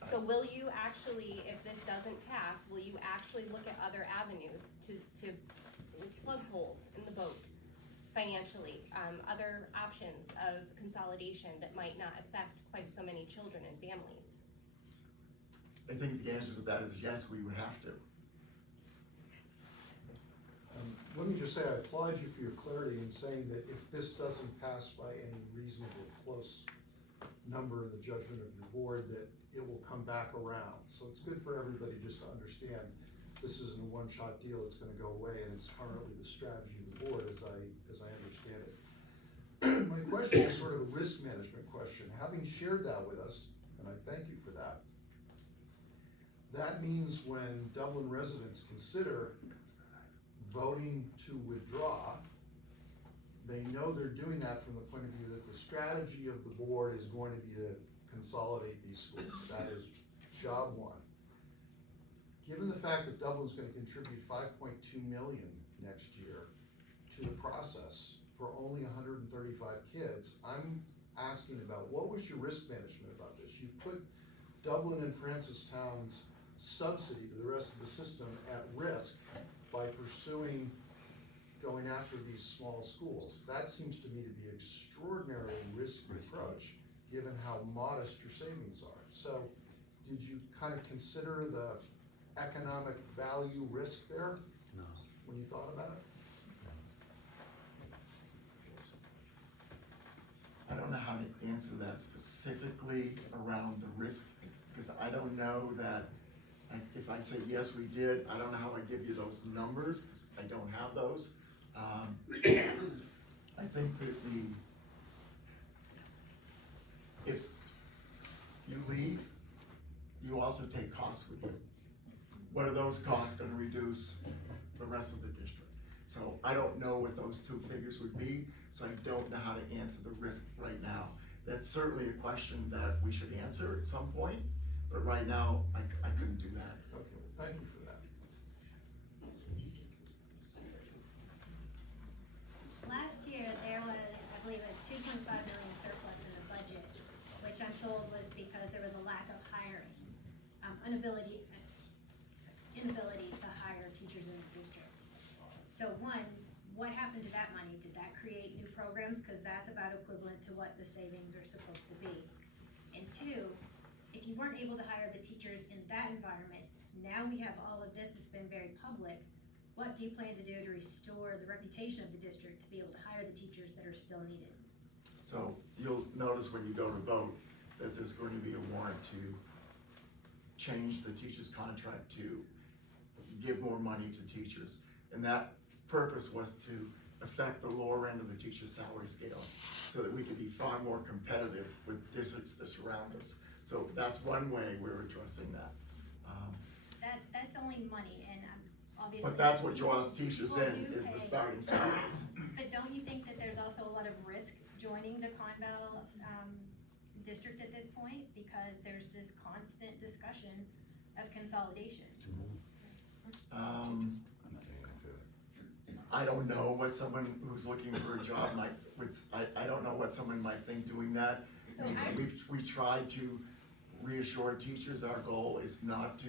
So will you actually, if this doesn't pass, will you actually look at other avenues to plug holes in the boat financially? Other options of consolidation that might not affect quite so many children and families? I think the answer to that is yes, we would have to. Let me just say, I applaud you for your clarity in saying that if this doesn't pass by any reasonable close number in the judgment of your board, that it will come back around. So it's good for everybody just to understand, this isn't a one-shot deal, it's gonna go away, and it's currently the strategy of the board as I understand it. My question is sort of a risk management question. Having shared that with us, and I thank you for that, that means when Dublin residents consider voting to withdraw, they know they're doing that from the point of view that the strategy of the board is going to be to consolidate these schools. That is job one. Given the fact that Dublin's gonna contribute 5.2 million next year to the process for only 135 kids, I'm asking about what was your risk management about this? You put Dublin and Francistown's subsidy to the rest of the system at risk by pursuing going after these small schools. That seems to me to be extraordinarily risky approach, given how modest your savings are. So, did you kind of consider the economic value risk there? No. When you thought about it? I don't know how to answer that specifically around the risk, because I don't know that, if I say yes, we did, I don't know how I give you those numbers, because I don't have those. I think that if you leave, you also take costs with you. What are those costs gonna reduce the rest of the district? So I don't know what those two figures would be, so I don't know how to answer the risk right now. That's certainly a question that we should answer at some point, but right now, I couldn't do that. Okay, thank you for that. Last year, there was, I believe, a 2.5 million surplus in the budget, which I'm told was because there was a lack of hiring, inability to hire teachers in the district. So one, what happened to that money? Did that create new programs? Because that's about equivalent to what the savings are supposed to be. And two, if you weren't able to hire the teachers in that environment, now we have all of this that's been very public. What do you plan to do to restore the reputation of the district to be able to hire the teachers that are still needed? So you'll notice when you go to vote that there's going to be a warrant to change the teacher's contract to give more money to teachers. And that purpose was to affect the lower end of the teacher salary scale so that we could be far more competitive with districts that surround us. So that's one way we're addressing that. That's only money, and obviously. But that's what draws teachers people in, do is the pay. starting salaries. But don't you think that there's also a lot of risk joining the ConVal district at this point? Because there's this constant discussion of consolidation. I don't know what someone who's looking for a job might, I don't know what someone might think doing that. So We tried to reassure teachers, our goal is not to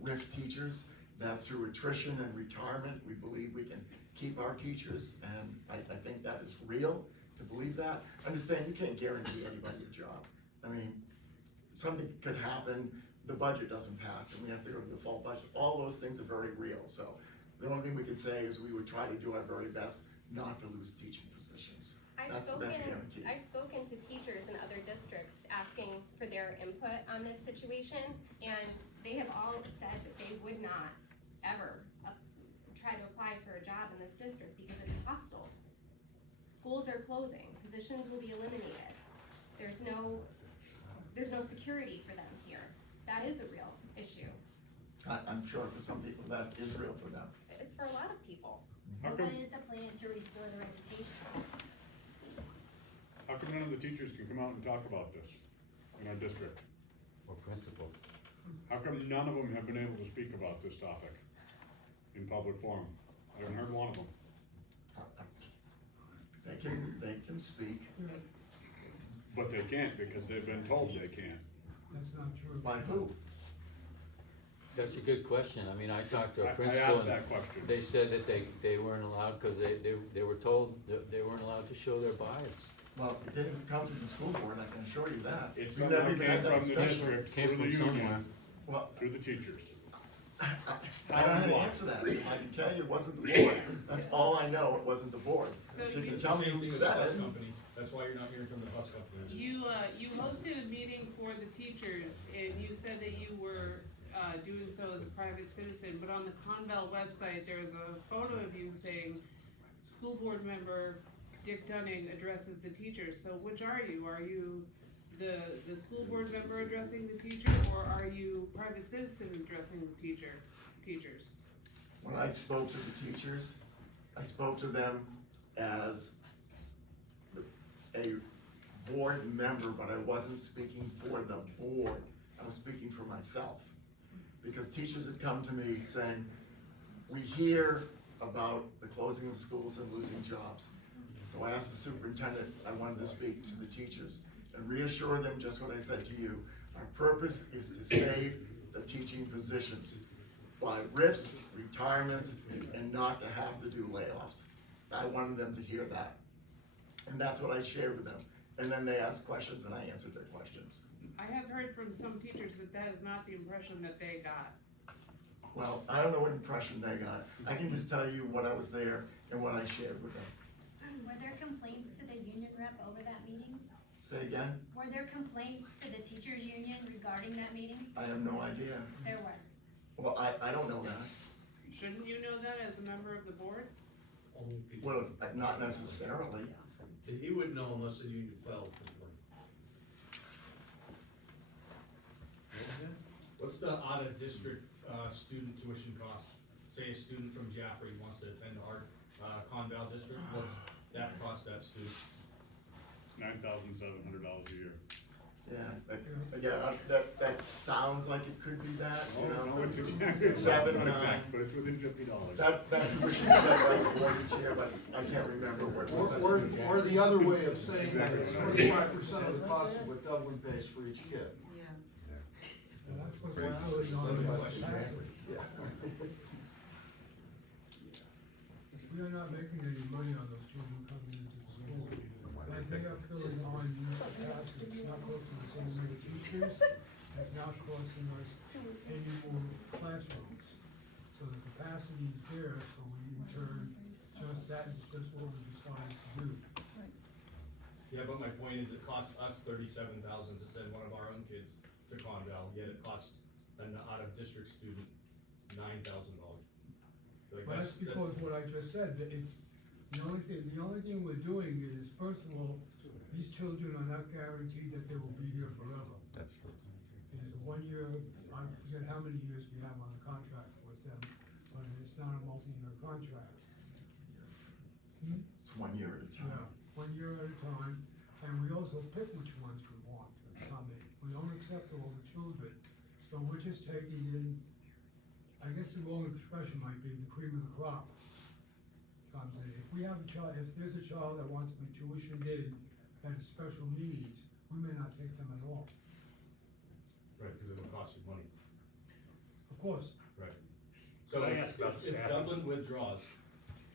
rift teachers, that through attrition and retirement, we believe we can keep our teachers, and I think that is real, to believe that. Understand, you can't guarantee anybody a job. I mean, something could happen, the budget doesn't pass, and we have to go to the full budget. All those things are very real, so the only thing we can say is we would try to do our very best not to lose teaching positions. That's the best guarantee. I've spoken to teachers in other districts asking for their input on this situation, and they have all said that they would not ever district because it's hostile. Schools are closing, positions will be eliminated. There's no security for them here. That is a real issue. I'm sure for some people that is real for them. It's for a lot of people. So How what come- is the plan to restore the reputation? How come none of the teachers can come out and talk about this in our district? Or principal. How come none of them have been able to speak about this topic in public forum? I haven't heard one of them. They can speak. But they can't because they've been told they can't. That's not true. By who? That's a good question. I mean, I talked to I a principal asked and that question. they said that they weren't allowed, cause they were told that they weren't allowed to show their bias. Well, it didn't come from the school board, I can assure you that. It We somehow never even came had that from the discussion. district, Came through the from somewhere. union, Well, through the teachers. I don't know how to answer that. I can tell you it wasn't the board. That's all I know, it wasn't the board. So If you you- can tell me who said it. That's why you're not hearing from the bus company. You hosted a meeting for the teachers, and you said that you were, doing so as a private citizen, but on the ConVal website, there is a photo of you saying, school board member Dick Dunning addresses the teachers, so which are you? Are you the school board member addressing the teacher, or are you private citizen addressing the teachers? When I spoke to the teachers, I spoke to them as a board member, but I wasn't speaking for the board. I was speaking for myself. Because teachers had come to me saying, we hear about the closing of schools and losing jobs. So I asked the superintendent, I wanted to speak to the teachers and reassure them just what I said to you. Our purpose is to save the teaching positions by RIFs, retirements, and not to have to do layoffs. I wanted them to hear that. And that's what I shared with them. And then they asked questions and I answered their questions. I have heard from some teachers that that is not the impression that they got. Well, I don't know what impression they got. I can just tell you what I was there and what I shared with them. Were there complaints to the union rep over that meeting? Say again? Were there complaints to the teachers' union regarding that meeting? I have no idea. There were. Well, I don't know that. Shouldn't you know that as a member of the board? Only people. Well, not necessarily. He wouldn't know unless the union filed for it. What's the out-of-district, student tuition cost? Say a student from Jaffrey wants to attend our, ConVal district, what's that cost that student? $9,700 a year. That sounds like it could be that, you know? No, it's exactly, it's Seven, not nine. exact, but it's within $50. That tuition is set by the board each year, but I can't remember what it was. Or the other way of saying that it's 25% of the cost of what Dublin pays for each kid. Yeah. And that's what's really on the west side. We are not making any money on those children coming into the school. Like they are filling on new capacity, it's not costing us any more teachers, it's not costing us any more classrooms. So the capacity is there, so we in turn, that is just what we decided to do. Yeah, but my point is it costs us $37,000 to send one of our own kids to ConVal, yet it costs an out-of-district student $9,000. Like Well, that's because what I just said, that it's, the only thing we're doing is, first of all, these children are not guaranteed that they will be here forever. That's true. It is a 1 year, I forget how many years we have on the contract with them, but it's not a multi-year contract. It's 1 year at a Yeah, time. 1 year at a time, and we also pick which ones we want to come in. We don't accept all the children, so we're just taking in, I guess the wrong expression might be the cream of the crop. Comes in. If we have a child, if there's a child that wants to be tuitioned in, that has special needs, we may not take them at all. Right, because it'll cost you money. Of course. Right. So Can I ask about if staffing? Dublin withdraws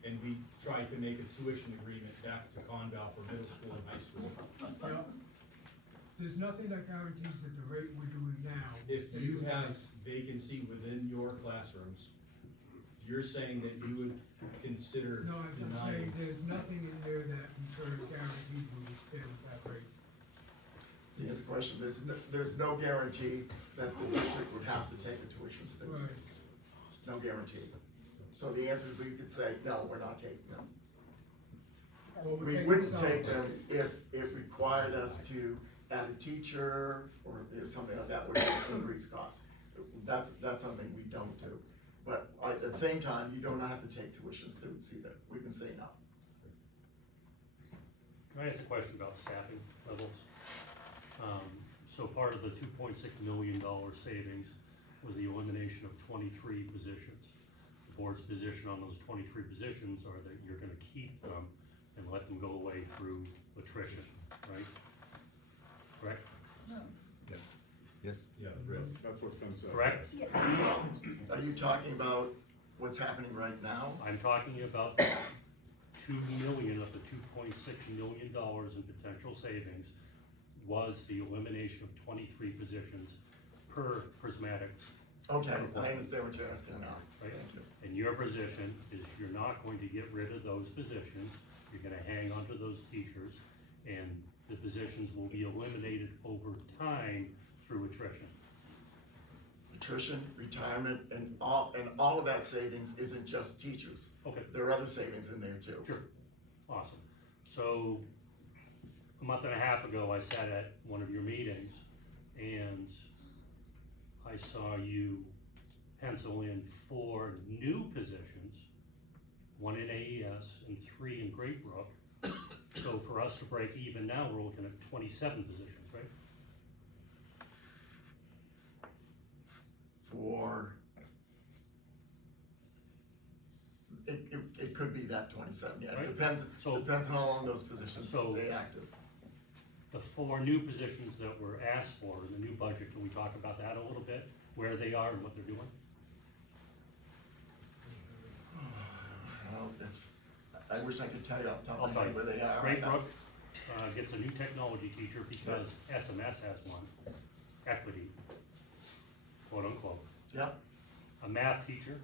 and we try to make a tuition agreement back to ConVal for middle school and high school, Yeah. There's nothing that guarantees that the rate we're doing now. if stays you in have place. vacancy within your classrooms, you're saying that you would consider No, I'm just saying, denying. there's nothing in there that in turn guarantees we will stay with that rate. The answer question, there's no guarantee that the district would have to take the tuition student. Right. No guarantee. So the answer is we could say, no, we're not taking them. Well, we're We taking wouldn't some. take them if it required us to add a teacher or if something like that would increase costs. That's something we don't do. But at the same time, you don't have to take tuition students either. We can say no. Can I ask a question about staffing levels? So part of the $2.6 million savings was the elimination of 23 positions. The board's position on those 23 positions are that you're gonna keep them and let them go away through attrition, right? Correct? Yes. Yes. Yeah, that's what's been said. Correct? Are you talking about what's happening right now? I'm talking about 2 million of the $2.6 million in potential savings was the elimination of 23 positions per prismatics. Okay, I understand what you're asking now. Right? Thank you. And your position is you're not going to get rid of those positions, you're gonna hang on to those teachers, and the positions will be eliminated over time through attrition. Attrition, retirement, and all of that savings isn't just teachers. Okay. There are other savings in there too. Sure, awesome. So, a month and a half ago, I sat at one of your meetings, and I saw you pencil in 4 new positions, 1 in AES and 3 in Great Brook. So for us to break even now, we're looking at 27 positions, right? It could be that 27, yeah, Right. it depends on how long those positions So- stay active. The 4 new positions that were asked for in the new budget, can we talk about that a little bit? Where they are and what they're doing? Well, I wish I could tell you off the top I'll of my tell head you. where they are. Great Brook gets a new technology teacher because SMS has one, equity, quote unquote. Yep. A math teacher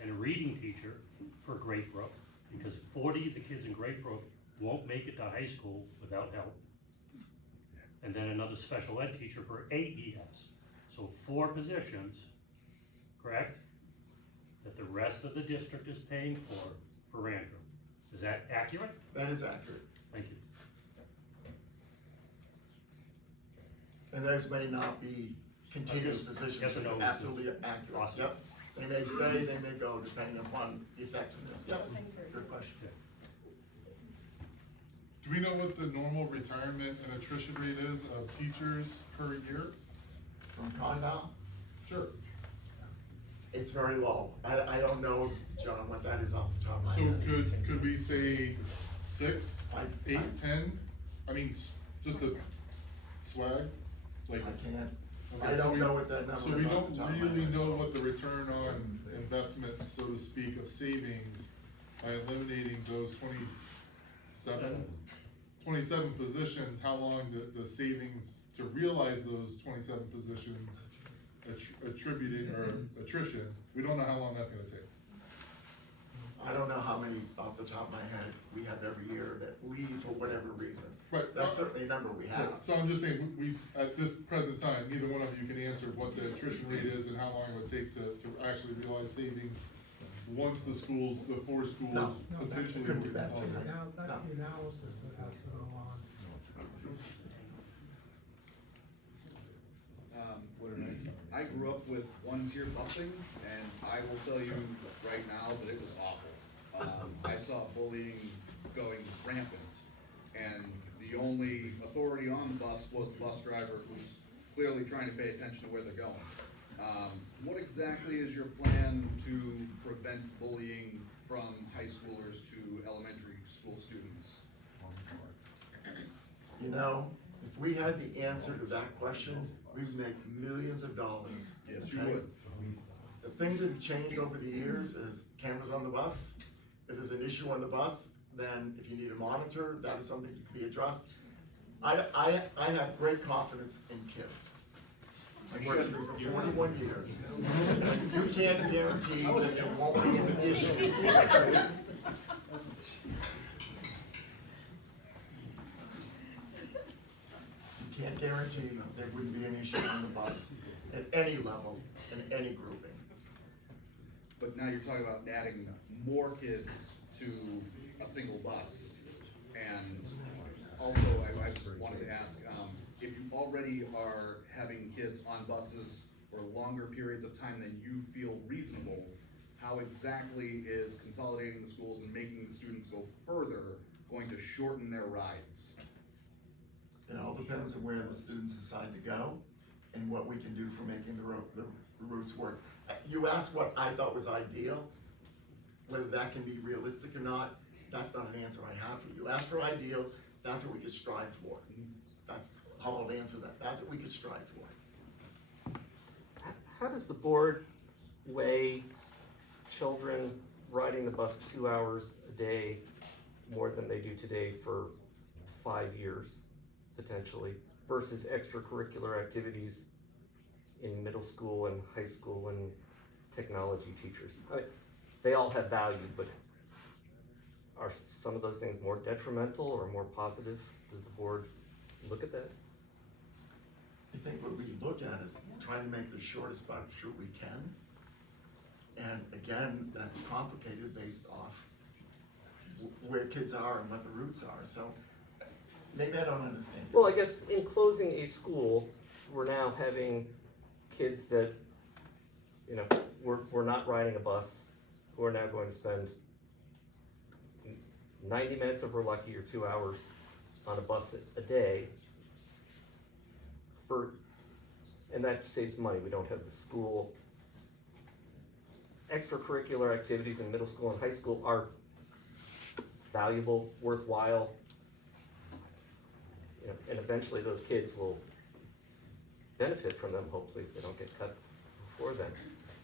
and a reading teacher for Great Brook, because 40 of the kids in Great Brook won't make it to high school without help. And then another special ed teacher for AES. So 4 positions, correct? That the rest of the district is paying for Andrew. Is that accurate? That is accurate. Thank you. And those may not be continuous Yes or positions, no, but absolutely accurate. Awesome. Yep. They may stay, they may go, depending upon the effectiveness. Yep. Good question. Do we know what the normal retirement and attrition rate is of teachers per year? From ConVal, Sure. it's very low. I don't know, John, what that is off the top of my So head. could we say 6, 8, 10? I mean, just a swag, like. I can't, Okay, I so don't we- know what that number So we is off don't the top of my really head. know what the return on investment, so to speak, of savings by eliminating those 27 positions, how long the savings to realize those 27 positions attributed, or attrition, we don't know how long that's gonna take. I don't know how many off the top of my head we have every year that leave for whatever reason. Right. That's certainly a number we have. So I'm just saying, we, at this present time, neither one of you can answer what the attrition rate is and how long it would take to actually realize savings once the 4 schools No, potentially couldn't would do that. consolidate. Now, that's the analysis that has to go on. I grew up with 1-tier busing, and I will tell you right now that it was awful. I saw bullying going rampant, and the only authority on the bus was the bus driver, who's clearly trying to pay attention to where they're going. What exactly is your plan to prevent bullying from high schoolers to elementary school students? You know, if we had the answer to that question, we'd make millions of dollars. Yes, you okay? would. The things that have changed over the years is cameras on the bus. If there's an issue on the bus, then if you need a monitor, that is something that can be addressed. I have great confidence in kids. I've worked with them for 41 years. And you can't guarantee that there won't be an issue. You can't guarantee there wouldn't be an issue on the bus at any level, in any grouping. But now you're talking about adding more kids to a single bus. And also, I wanted to ask, if you already are having kids on buses for longer periods of time than you feel reasonable, how exactly is consolidating the schools and making the students go further going to shorten their rides? It all depends on where the students decide to go and what we can do for making the routes work. You asked what I thought was ideal, whether that can be realistic or not, that's not an answer I have for you. You asked for ideal, that's what we could strive for. That's how I'll answer that, that's what we could strive for. How does the board weigh children riding the bus 2 hours a day more than they do today for 5 years, potentially, versus extracurricular activities in middle school and high school and technology teachers? They all have value, but are some of those things more detrimental or more positive? Does the board look at that? I think what we look at is trying to make the shortest bus route we can. And again, that's complicated based off where kids are and what the routes are, so maybe I don't understand. Well, I guess in closing a school, we're now having kids that, you know, we're not riding a bus, who are now going to spend 90 minutes if we're lucky, or 2 hours on a bus a day. And that saves money. We don't have the school. Extracurricular activities in middle school and high school are valuable, worthwhile, you know, and eventually those kids will benefit from them, hopefully, if they don't get cut before then.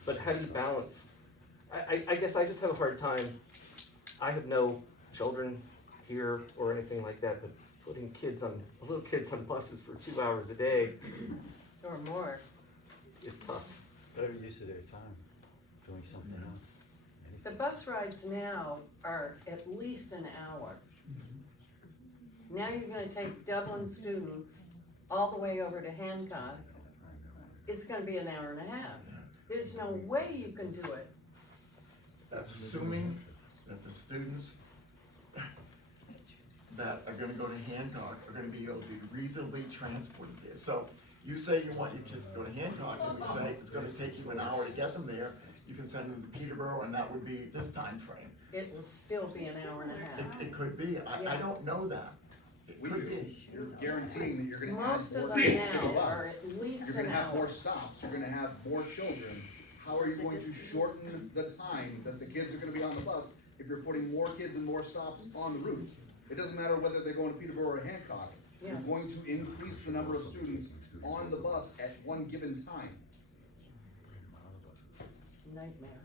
But how do you balance? I guess I just have a hard time. I have no children here or anything like that, but putting little kids on buses for 2 hours a day Or more. is tough. They're used to their time, doing something else. The bus rides now are at least an hour. Now you're gonna take Dublin students all the way over to Hancock. It's gonna be an hour and a half. There's no way you can do it. That's assuming that the students that are gonna go to Hancock are gonna be able to be reasonably transported there. So you say you want your kids to go to Hancock, and we say it's gonna take you an hour to get them there, you can send them to Peterborough, and that would be this time frame. It will still be an hour and a half. It could be, I don't know that. It could be. You're guaranteeing that you're gonna Most have of more them kids to the now are bus. at least You're an gonna have hour. more stops, you're gonna have more children. How are you going to shorten the time that the kids are gonna be on the bus if you're putting more kids and more stops on the route? It doesn't matter whether they're going to Peterborough or Hancock. You're Yeah. going to increase the number of students on the bus at one given time. Nightmare.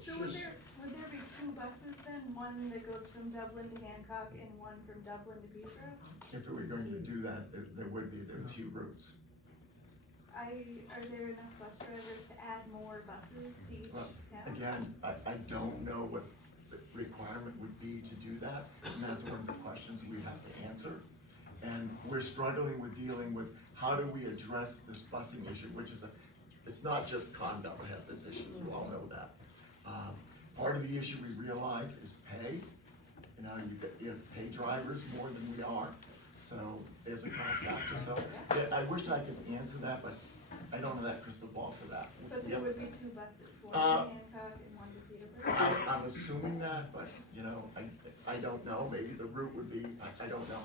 So would there be two buses then, one that goes from Dublin to Hancock and one from Dublin to Peterborough? If we were going to do that, there would be, there are two routes. Are there enough bus drivers to add more buses to each Well, town? again, I don't know what the requirement would be to do that, and that's one of the questions we have to answer. And we're struggling with dealing with how do we address this busing issue, which is it's not just ConVal that has this issue, you all know that. Part of the issue we realize is pay. You know, you have to pay drivers more than we are, so there's a cost factor. So yeah, I wish I could answer that, but I don't have that crystal ball for that. But there Yep. would be two buses, one Uh, to Hancock and one to Peterborough? I'm assuming that, but, you know, I don't know, maybe the route would be, I don't know.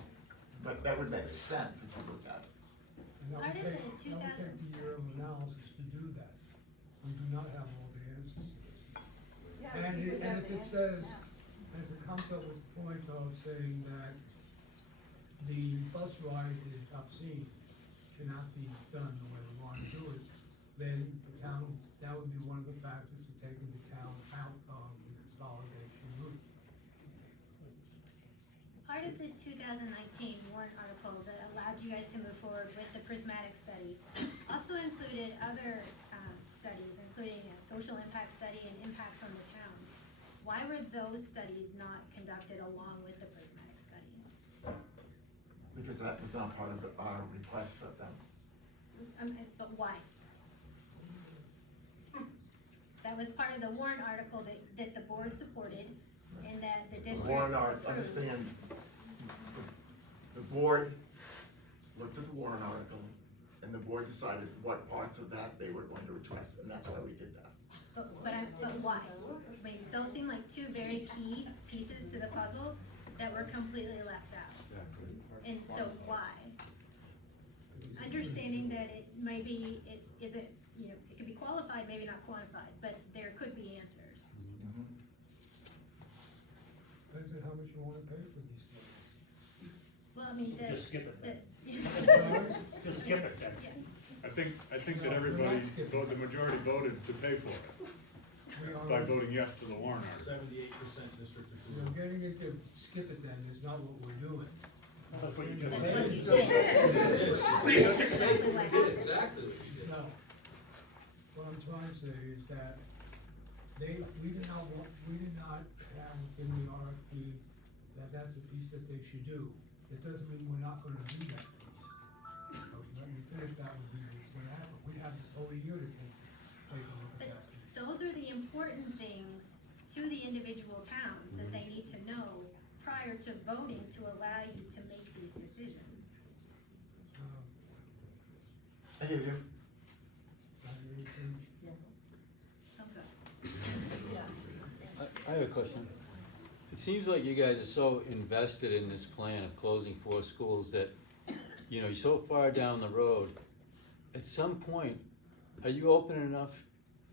But that would make sense if you look at it. And that would take the year of analysis to do that. We do not have all the answers. Yeah, And you would have if the it answers says, now. if it comes up with the point of saying that the bus ride is obscene, cannot be done the way we want to do it, then the town, that would be one of the factors of taking the town out of the consolidation route. Part of the 2019 warrant article that allowed you guys to move forward with the prismatic study also included other studies, including a social impact study and impacts on the towns. Why were those studies not conducted along with the prismatic study? Because that was not part of our request for them. But why? That that was part of the warrant article that the board supported and that the The district warrant article, approved. understand, the board looked at the warrant article, and the board decided what parts of that they were going to address, and that's why we did that. But why? I mean, those seem like two very key pieces to the puzzle that were completely left out. And so why? Understanding that it maybe, it isn't, you know, it could be qualified, maybe not quantified, but there could be answers. Depends on how much you wanna pay for these things. Well, I mean, Just skip it then. the. Just skip it then. I think that everybody, the majority voted to pay for it, by voting yes to the warrant article. 78% district We're approval. getting into skip it then, is not what we're doing. That's what you just Hey, said. Exactly. No. What I'm trying to say is that we did not have in the RFP that that's the piece that they should do. It doesn't mean we're not gonna do that piece. So let me finish, that would be what's gonna happen. We have this whole year to take a look But at that piece. those are the important things to the individual towns that they need to know prior to voting to allow you to make these decisions. I hear you. Thumbs up. I have a question. It seems like you guys are so invested in this plan of closing 4 schools that, you know, you're so far down the road. At some point, are you open enough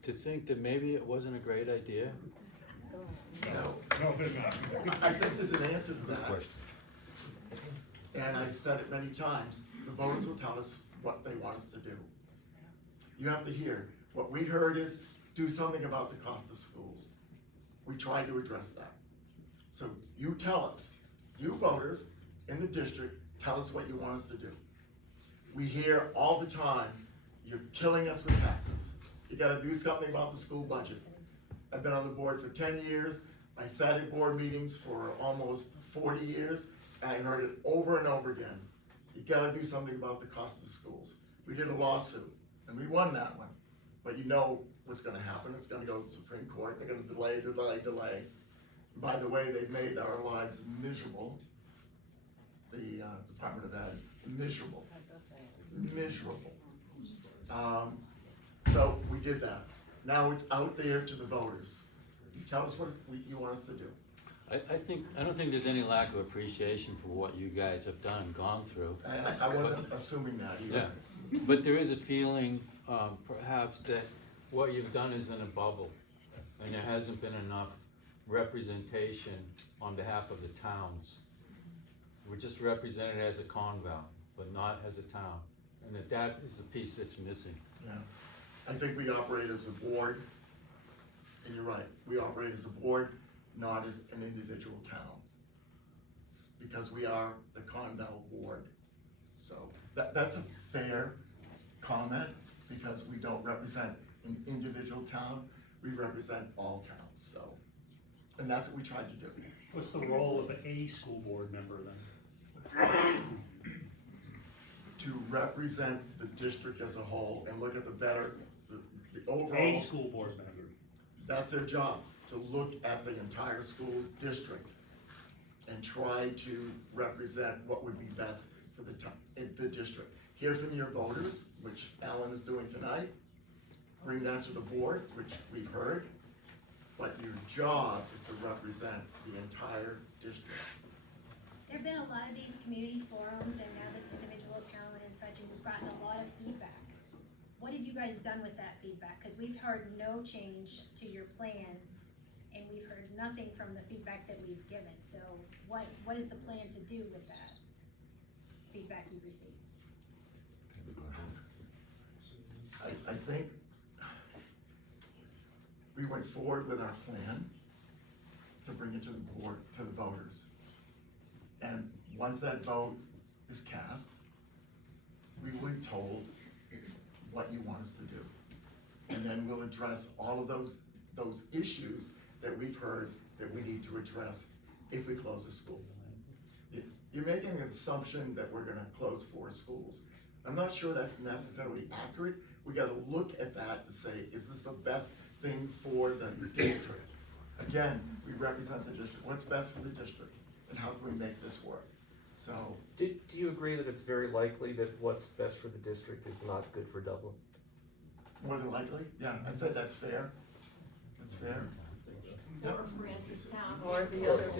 to think that maybe it wasn't a great idea? No. No, they're not. I think there's an answer to that. And I said it many times, the voters will tell us what they want us to do. You have to hear, what we heard is, do something about the cost of schools. We tried to address that. So you tell us, you voters in the district, tell us what you want us to do. We hear all the time, you're killing us with taxes. You gotta do something about the school budget. I've been on the board for 10 years. I sat at board meetings for almost 40 years. And I heard it over and over again. You gotta do something about the cost of schools. We did a lawsuit, and we won that one. But you know what's gonna happen. It's gonna go to the Supreme Court. They're gonna delay. By the way, they've made our lives miserable. The Department of Ed, miserable. So we did that. Now it's out there to the voters. You tell us what you want us to do. I don't think there's any lack of appreciation for what you guys have done and gone through. I wasn't assuming that either. Yeah, but there is a feeling, perhaps, that what you've done is in a bubble, and there hasn't been enough representation on behalf of the towns. We're just represented as a ConVal, but not as a town, and that is the piece that's missing. Yeah, I think we operate as a board, and you're right, we operate as a board, not as an individual town. It's because we are the ConVal board. So that's a fair comment, because we don't represent an individual town, we represent all towns, so. And that's what we tried to do. What's the role of a school board member then? To represent the district as a whole and look at the overall. A school board member. That's their job, to look at the entire school district and try to represent what would be best for the district. Hear from your voters, which Alan is doing tonight, bring that to the board, which we've heard, but your job is to represent the entire district. There've been a lot of these community forums and now this individual talent and such, and we've gotten a lot of feedback. What have you guys done with that feedback? Cause we've heard no change to your plan, and we've heard nothing from the feedback that we've given. So what is the plan to do with that feedback you've received? I think we went forward with our plan to bring it to the board, to the voters. And once that vote is cast, we will be told what you want us to do. And then we'll address all of those issues that we've heard that we need to address if we close the school. You're making an assumption that we're gonna close 4 schools. I'm not sure that's necessarily accurate. We gotta look at that to say, is this the best thing for district. Again, we represent the district, what's best for the district, and how can we make this work? So, Do you agree that it's very likely that what's best for the district is not good for Dublin? more than likely, yeah, I'd say that's fair. That's fair. Or Francistown. Or the other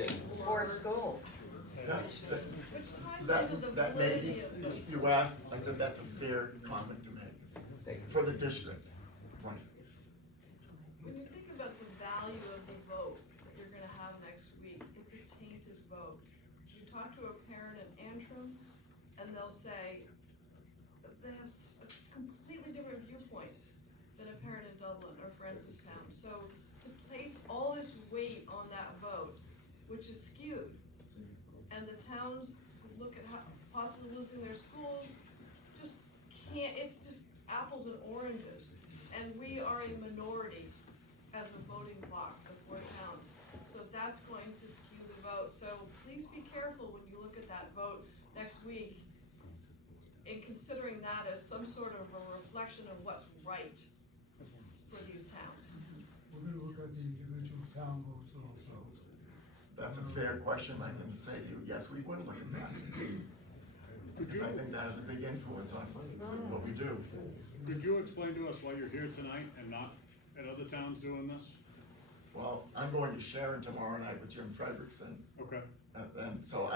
four schools. Which ties into the That may be, validity of the. you asked, I said that's a fair comment to make. Thank you. For the district, right. When you think about the value of the vote that you're gonna have next week, it's a tainted vote. You talk to a parent in Antrim, and they'll say that they have a completely different viewpoint than a parent in Dublin or Francistown. So to place all this weight on that vote, which is skewed, and the towns look at how possibly losing their schools, just can't, it's just apples and oranges. And we are a minority as a voting bloc, the four towns. So that's going to skew the vote. So please be careful when you look at that vote next week in considering that as some sort of a reflection of what's right for these towns. We're gonna look at the individual town votes also. That's a fair question, I can say to you, yes, we would look at that. Because I think that has a big influence on what we do. Could you explain to us why you're here tonight and not at other towns doing this? Well, I'm going to Sharon tomorrow night with Jim Frederickson. Okay. And so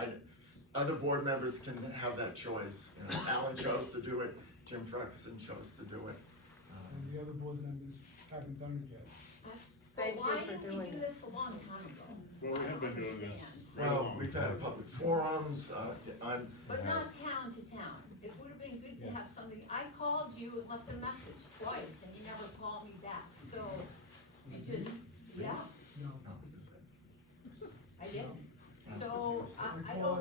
other board members can have that choice. You know, Alan chose to do it, Jim Frederickson chose to do it. And the other board members haven't done it yet. Thank you Why for didn't we doing do it. this a long time ago? Well, we have been doing this. Well, we've had public forums, But not town to town. It would have been good to have something, I called you and left a message twice and you never called me back, so it just, yeah, No. I didn't. So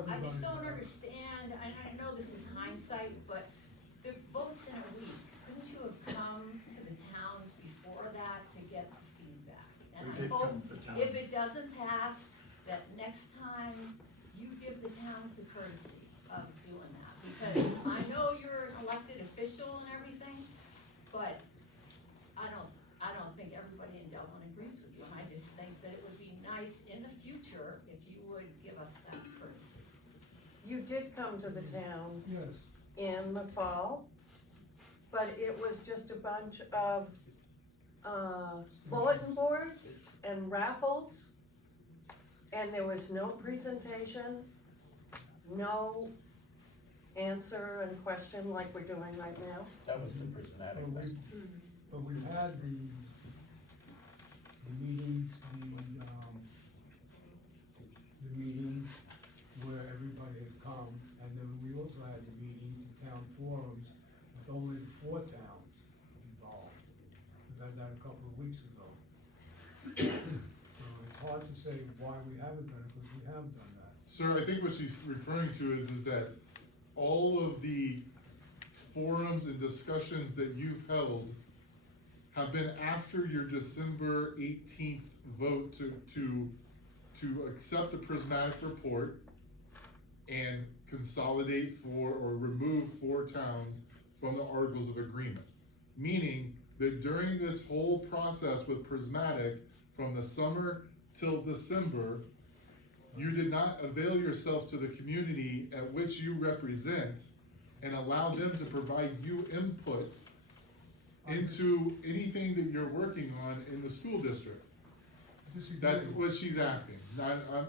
I just don't understand, I know this is hindsight, but the votes in a week, couldn't you have come to the towns before that to get the feedback? And We I did hope come to the towns. if it doesn't pass, that next time you give the towns the courtesy of doing that. Because I know you're an elected official and everything, but I don't think everybody in Dublin agrees with you. And I just think that it would be nice in the future if you would give us that courtesy. You did come to the town Yes. in the fall, but it was just a bunch of bulletin boards and raffles, and there was no presentation, no answer and question like we're doing right now. That was the prismatic thing. But we've had the meetings, the meetings where everybody has come, and then we also had the meetings, the town forums, with only the four towns involved. We had that a couple of weeks ago. So it's hard to say why we haven't done it, because we have done that. Sir, I think what she's referring to is that all of the forums and discussions that you've held have been after your December 18th vote to accept a prismatic report and consolidate or remove 4 towns from the Articles of Agreement. Meaning that during this whole process with prismatic, from the summer till December, you did not avail yourself to the community at which you represent and allow them to provide you input into anything that you're working on in the school district. Disagree. That's what she's asking.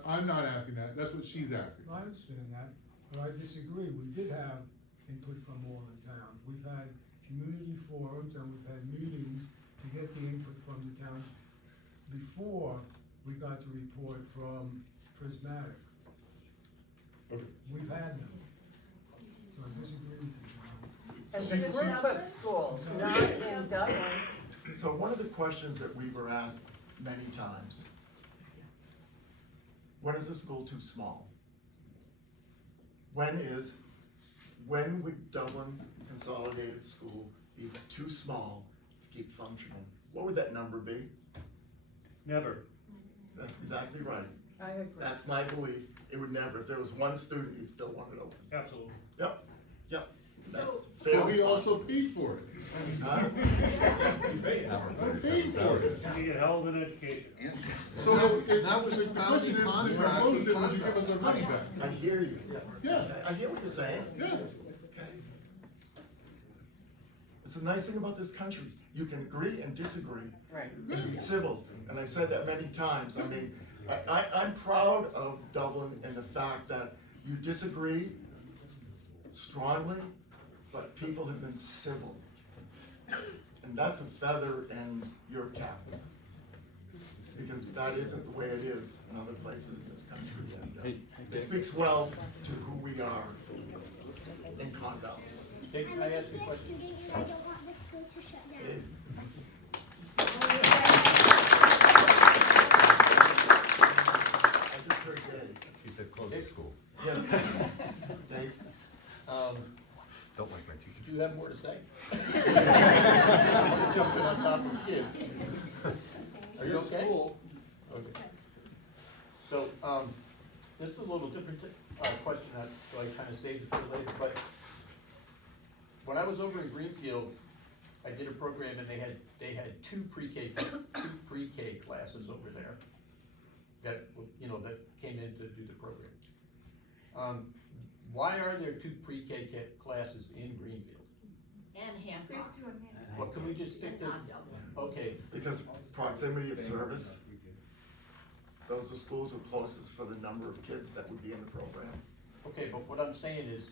I'm not asking that, that's what she's asking. I understand that, but I disagree. We did have input from all the towns. We've had community forums and we've had meetings to get the input from the towns before we got the report from Prismatic. Okay. We've had them. So I disagree with you, And a group of schools, not in Dublin. So one of the questions that we were asked many times, when is a school too small? When would Dublin Consolidated School be too small to keep functioning? What would that number be? Never. That's exactly right. I agree. That's my belief. It would never, if there was one student, you'd still want it open. Absolutely. Yep, that's So, fails. we also paid for it. Huh? We paid for it. You get a hell of an education. So that was a county contract, would you give us our money back? I hear you. Yeah. I hear what you're saying. Yeah. Okay. It's the nice thing about this country. You can agree and disagree. Right. And be civil, and I've said that many times. I mean, I'm proud of Dublin and the fact that you disagree strongly, but people have been civil. And that's a feather in your cap. Because that isn't the way it is in other places in this country. It speaks well to who we are in ConVal. Hey, can I ask you a question? I don't want the school to shut down. I just heard Dave. She said close the school. Yes. Dave? Don't like my teacher. Do you have more to say? I'm jumping on top of kids. Are you okay? Okay. So, this is a little different, question, so I kinda saved it for later, but when I was over in Greenfield, I did a program and they had two pre-K classes over there that, that came in to do the program. Why are there two pre-K classes in Greenfield? And Hancock. What, can we just stick to, Not Dublin. okay, Because proximity of service, those are schools who are closest for the number of kids that would be in the program. okay, but what I'm saying is,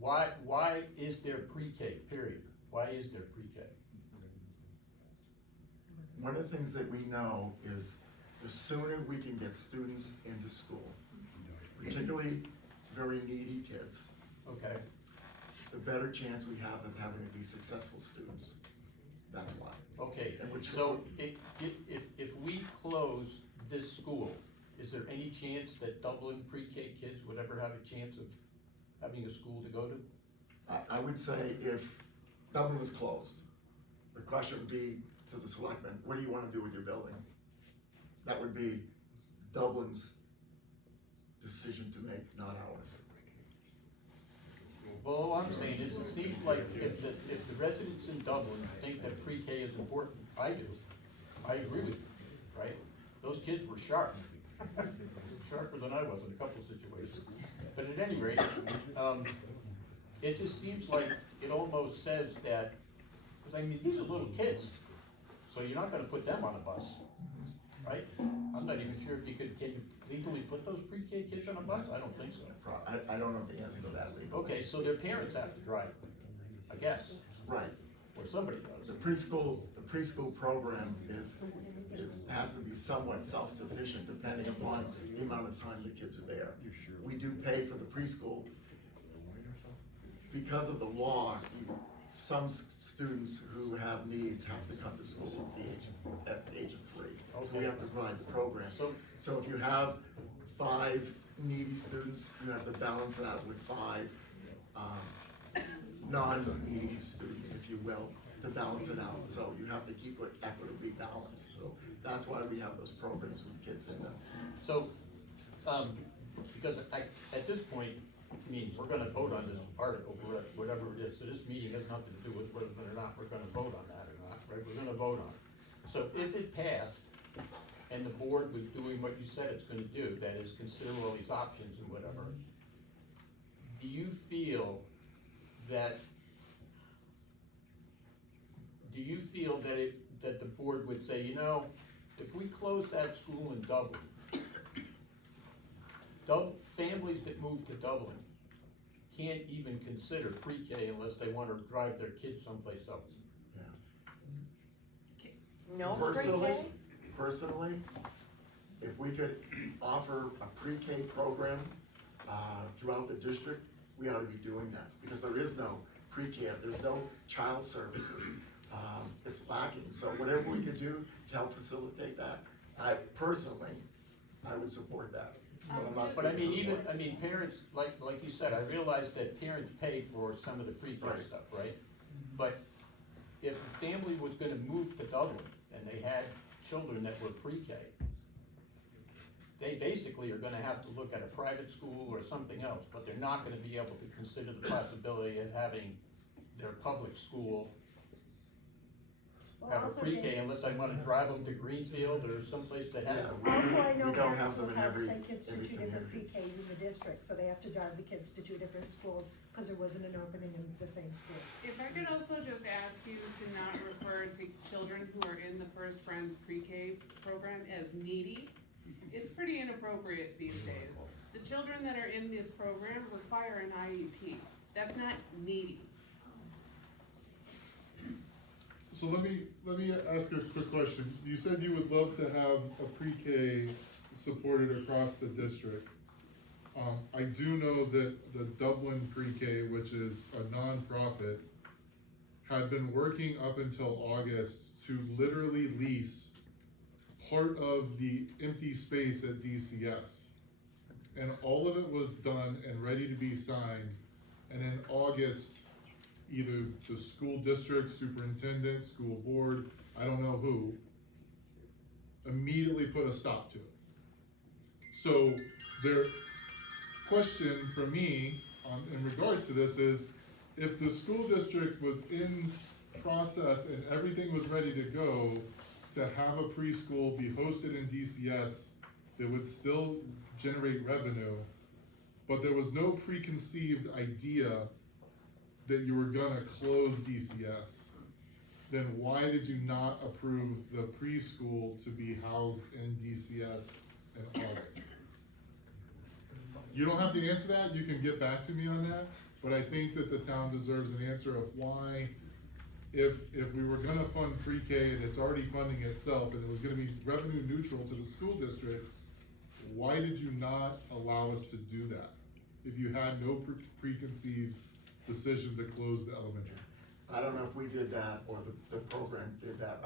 why is there pre-K, period? Why is there pre-K? One of the things that we know is the sooner we can get students into school, particularly very needy kids, Okay, the better chance we have of having to be successful students. That's why. okay, And we're so if we close this school, is there any chance that Dublin pre-K kids would ever have a chance of having a school to go to? I would say if Dublin was closed, the question would be to the selectmen, what do you wanna do with your building? That would be Dublin's decision to make, not ours. Well, all I'm saying is, it seems like if the residents in Dublin think that pre-K is important, I do. I agree with you, right? Those kids were sharp. Sharper than I was in a couple of situations. But at any rate, it just seems like it almost says that, because I mean, these are little kids, so you're not gonna put them on a bus, right? I'm not even sure if can you legally put those pre-K kids on a bus? I don't think so. I don't know the answer to that legally. Okay, so their parents have to drive, I guess, Right. or somebody does. The preschool program has to be somewhat self-sufficient depending upon the amount of time the kids are there. We do pay for the preschool. Because of the law, some students who have needs have to come to school at the age of 3. So we have to provide the program. So if you have 5 needy students, you have to balance that with 5 non-needy students, if you will, to balance it out. So you have to keep it equitably balanced. So that's why we have those programs with kids in them. So, because at this point, I mean, we're gonna vote on this article, whatever it is, so this meeting has nothing to do with whether or not we're gonna vote on that or not, right? We're gonna vote on it. So if it passed, and the board was doing what you said it's gonna do, that is consider all these options and whatever, do you feel that that the board would say, if we close that school in Dublin, families that move to Dublin can't even consider pre-K unless they wanna drive their kids someplace else? No Personally, if we could offer a pre-K program throughout the district, we ought to be doing that, because there is no pre-K, there's no child services. It's lacking, so whatever we could do to help facilitate that, I would support that. But I mean, parents, like you said, I realize that parents pay for some of the pre-K stuff, right? But if a family was gonna move to Dublin and they had children that were pre-K, they basically are gonna have to look at a private school or something else, but they're not gonna be able to consider the possibility of having their public school have a Also, pre-K they- unless I wanna drive them to Greenfield or someplace that has. Also, I know We don't parents have them will in have to every- send kids to every two different community. pre-Ks in the district, so they have to drive the kids to two different schools, cause there wasn't an opening in the same school. If I could also just ask you to not refer to children who are in the First Friends pre-K program as needy. It's pretty inappropriate these days. The children that are in this program require an IEP. That's not needy. So let me ask a quick question. You said you would love to have a pre-K supported across the district. I do know that the Dublin pre-K, which is a nonprofit, had been working up until August to literally lease part of the empty space at DCS. And all of it was done and ready to be signed, and in August, either the school district, superintendent, school board, I don't know who, immediately put a stop to it. So their question for me in regards to this is, if the school district was in process and everything was ready to go to have a preschool be hosted in DCS that would still generate revenue, but there was no preconceived idea that you were gonna close DCS, then why did you not approve the preschool to be housed in DCS in August? You don't have to answer that, you can get back to me on that, but I think that the town deserves an answer of why, if we were gonna fund pre-K and it's already funding itself and it was gonna be revenue neutral to the school district, why did you not allow us to do that? If you had no preconceived decision to close the elementary. I don't know if we did that or the program did that.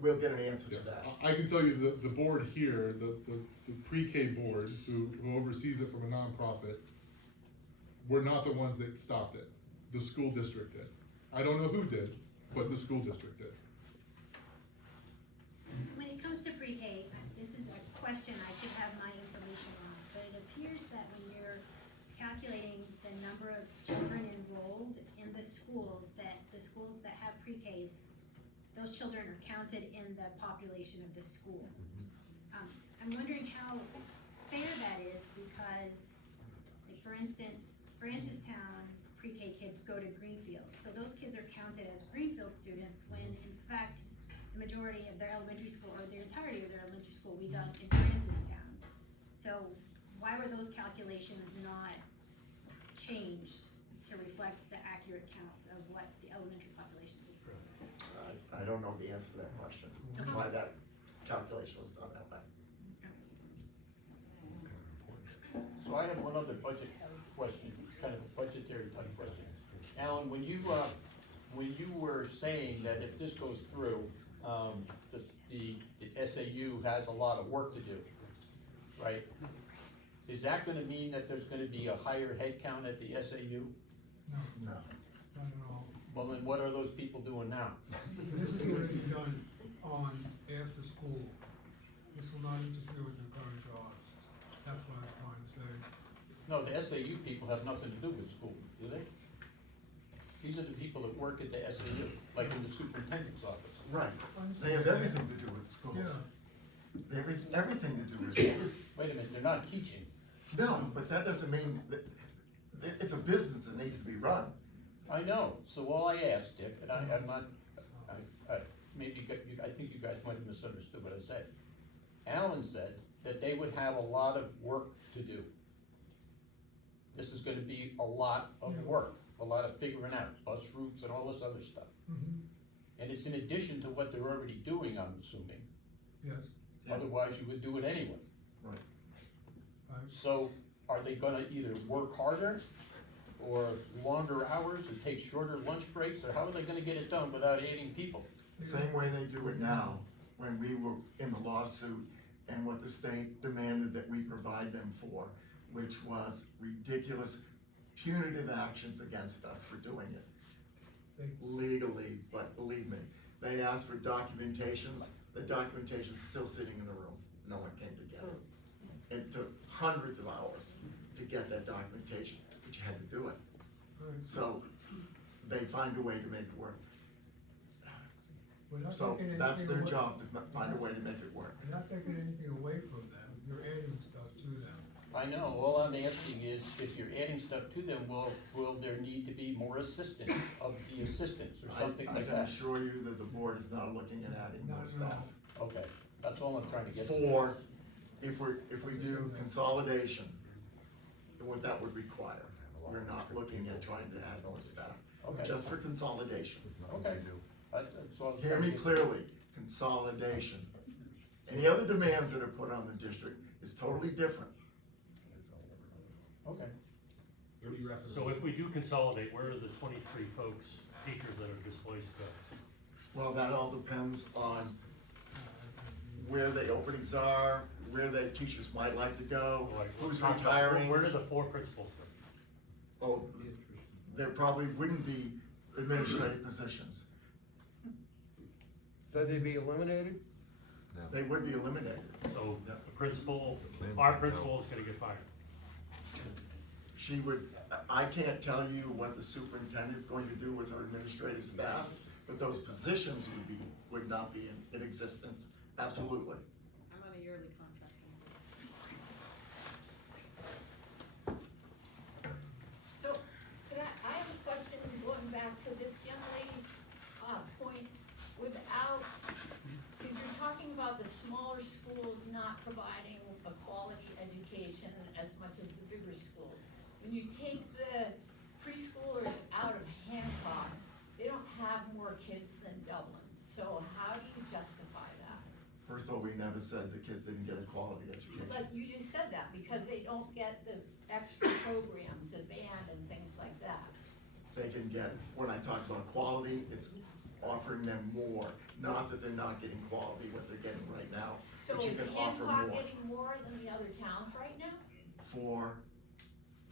We'll get an answer to that. I can tell you the board here, the pre-K board, who oversees it from a nonprofit, we're not the ones that stopped it. The school district did. I don't know who did, but the school district did. When it comes to pre-K, this is a question I could have my information on, but it appears that when you're calculating the number of children enrolled in the schools that have pre-Ks, those children are counted in the population of the school. I'm wondering how fair that is, because, like, for instance, Francistown pre-K kids go to Greenfield, so those kids are counted as Greenfield students, when in fact, the majority of their elementary school, or the entirety of their elementary school, will be done in Francistown. So why were those calculations not changed to reflect the accurate counts of what the elementary population is? I don't know the answer to that question, why that calculation was done that way. So I have one other budget question, kind of a budgetary type question. Alan, when you were saying that if this goes through, the SAU has a lot of work to do, right? Is that gonna mean that there's gonna be a higher head count at the SAU? No, No. not at all. Well, then what are those people doing now? This is gonna be done on after school. This will not interfere with your current jobs. That's what I'm trying to say. No, the SAU people have nothing to do with school, do they? These are the people that work at the SAU, like in the superintendent's office. Right, they have everything to do with schools. Yeah. They have everything to do with schools. Wait a minute, they're not teaching. No, but that doesn't mean that, it's a business that needs to be run. I know, so all I asked, Dick, and I'm not, maybe, I think you guys might have misunderstood what I said. Alan said that they would have a lot of work to do. This is gonna be a lot of work, a lot of figuring out bus routes and all this other stuff. And it's in addition to what they're already doing, I'm assuming. Yes. Otherwise, you would do it anyway. Right. So, are they gonna either work harder, or longer hours, or take shorter lunch breaks, or how are they gonna get it done without adding people? The same way they do it now, when we were in the lawsuit and what the state demanded that we provide them for, which was ridiculous punitive actions against us for doing it. Legally, but believe me, they asked for documentations, the documentation's still sitting in the room, no one came to get it. And it took hundreds of hours to get that documentation, but you had to do it. So they find a way to make it work. We're not So taking that's anything their away- job, to find a way to make it work. We're not taking anything away from them, you're adding stuff to them. I know, all I'm asking is, if you're adding stuff to them, will there need to be more assistance of the assistants or something I like can that? assure you that the board is not looking at adding more staff. Okay, that's all I'm trying to get. For, if we do consolidation, what that would require, we're not looking at trying to add more staff. Okay. Just for consolidation. Okay. That's all I'm Hear trying me to get. clearly, consolidation. Any other demands that are put on the district is totally different. Okay. What do you reference? So if we do consolidate, where are the 23 folks, teachers that are displaced go? Well, that all depends on where the openings are, where the teachers might like to go, Like, who's let's talk about- retiring. Where do the 4 principals go? Oh, there probably wouldn't be administrative positions. So they'd be eliminated? They would be eliminated. So Yeah. the principal, our principal is gonna get fired. She would, I can't tell you what the superintendent is going to do with her administrative staff, but those positions would not be in existence, absolutely. I'm on a yearly contract. So, I have a question going back to this young lady's, point without, because you're talking about the smaller schools not providing a quality education as much as the bigger schools. When you take the preschoolers out of Hancock, they don't have more kids than Dublin. So how do you justify that? First of all, we never said the kids didn't get a quality education. But you just said that, because they don't get the extra programs, the band and things like that. They can get, when I talk about quality, it's offering them more, not that they're not getting quality, what they're getting right now, So but you is can offer Hancock more getting more than the other towns right now? for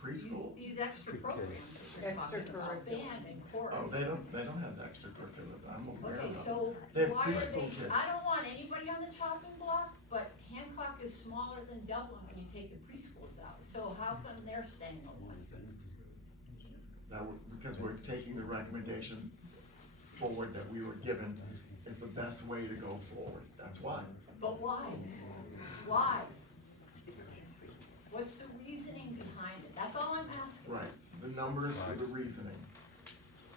preschool. These extra programs that you're talking about, band and chorus. Oh, they don't have extracurricular, I'm aware Okay, of them. so They have why are preschool they, kids. I don't want anybody on the chopping block, but Hancock is smaller than Dublin when you take the preschools out. So how come they're staying alive? Because we're taking the recommendation forward that we were given is the best way to go forward, that's why. But why? Why? What's the reasoning behind it? That's all I'm asking. Right, the numbers are the reasoning,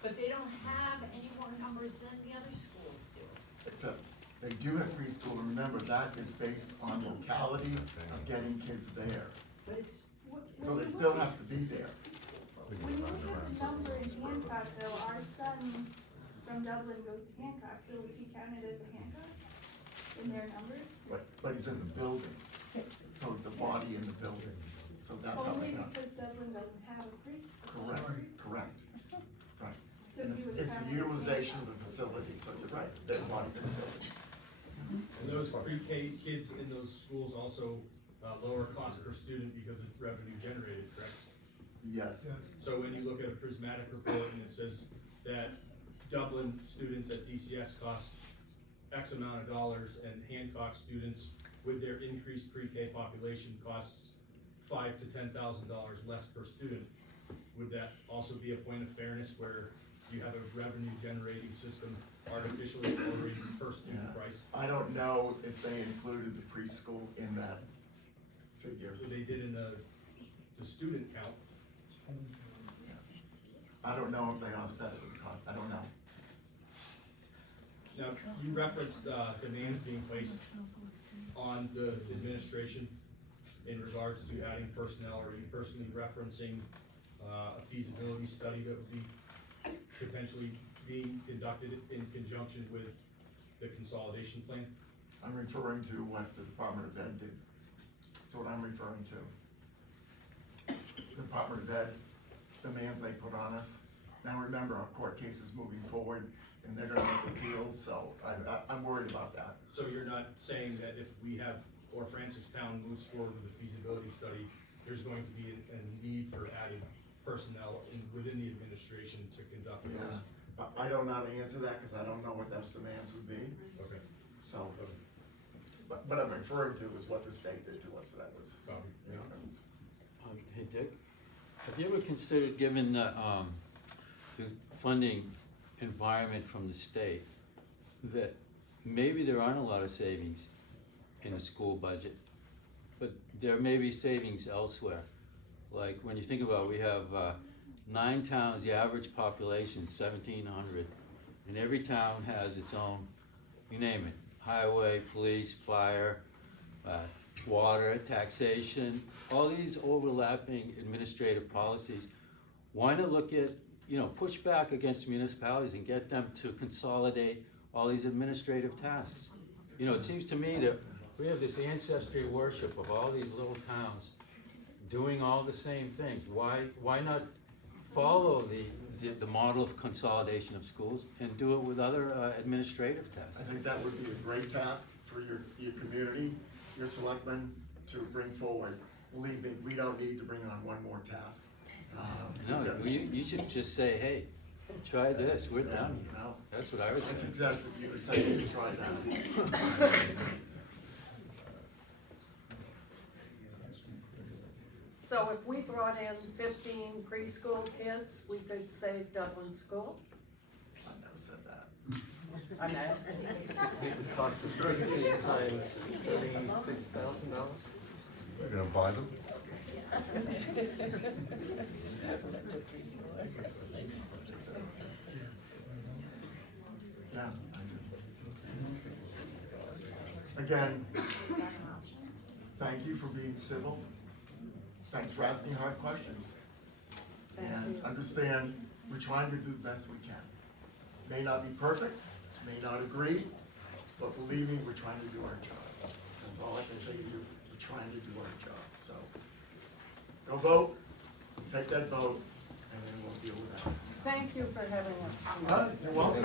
But they don't have any more numbers than the other schools do. except they do have preschool, and remember, that is based on locality of getting kids there. But it's, So they still have to be there. When you look at the number in Hancock though, our son from Dublin goes to Hancock, so is he counted as a Hancock in their numbers? But he's in the building, so it's a body in the building, so that's how they Only got. because Dublin doesn't have a preschool. Correct, right. So And he was it's the counted as utilization of Hancock. the facility, so you're right, their bodies in the building. And those pre-K kids in those schools also, lower cost per student because it's revenue generated, correct? Yes, So when you look at a prismatic report and it says that Dublin students at DCS cost X amount of dollars and Hancock students with their increased pre-K population costs $5,000 to $10,000 less per student, would that also be a point of fairness where you have a revenue generating system artificially lowering per student Yeah. price? I don't know if they included the preschool in that figure. So they did in the student count. I don't know if they offset it with cost, I don't know. Now, you referenced, demands being placed on the administration in regards to adding personnel. Are you personally referencing, a feasibility study that would be potentially being conducted in conjunction with the consolidation plan? I'm referring to what the Department of Ed did. That's what I'm referring to. The Department of Ed, demands they put on us. Now remember, our court case is moving forward, and they're gonna make appeals, so I'm worried about that. So you're not saying that if we have, or Francistown moves forward with a feasibility study, there's going to be a need for adding personnel within the administration to conduct those? Yeah, I don't know how to answer that, because I don't know what those demands would be, Okay. so. what I'm referring to is what the state did to us, so that was, you know, that was. Hey Dick, have you ever considered, given the funding environment from the state, that maybe there aren't a lot of savings in the school budget, but there may be savings elsewhere? Like, when you think about it, we have 9 towns, the average population 1,700, and every town has its own, you name it, highway, police, fire, water, taxation, all these overlapping administrative policies. Why not look at, push back against municipalities and get them to consolidate all these administrative tasks? It seems to me that we have this ancestry worship of all these little towns doing all the same things. Why not follow the model of consolidation of schools and do it with other administrative tasks? I think that would be a great task for your community, your selectmen to bring forward. Believe me, we don't need to bring on one more task. No, you should just say, hey, try this, we're done. You know, That's what I was that's saying. exactly what you would say, you try that. So if we brought in 15 preschool kids, we could save Dublin School? I never said that. I'm asking. It costs us 13 times $36,000. You're gonna buy them? Yeah. Again, thank you for being civil. Thanks for asking hard questions. And understand, we're trying to do the best we can. May not be perfect, may not agree, but believe me, we're trying to do our job. That's all I can say to you, we're trying to do our job, so. Go vote, take that vote, and then we'll deal with that. Thank you for having us. You're welcome.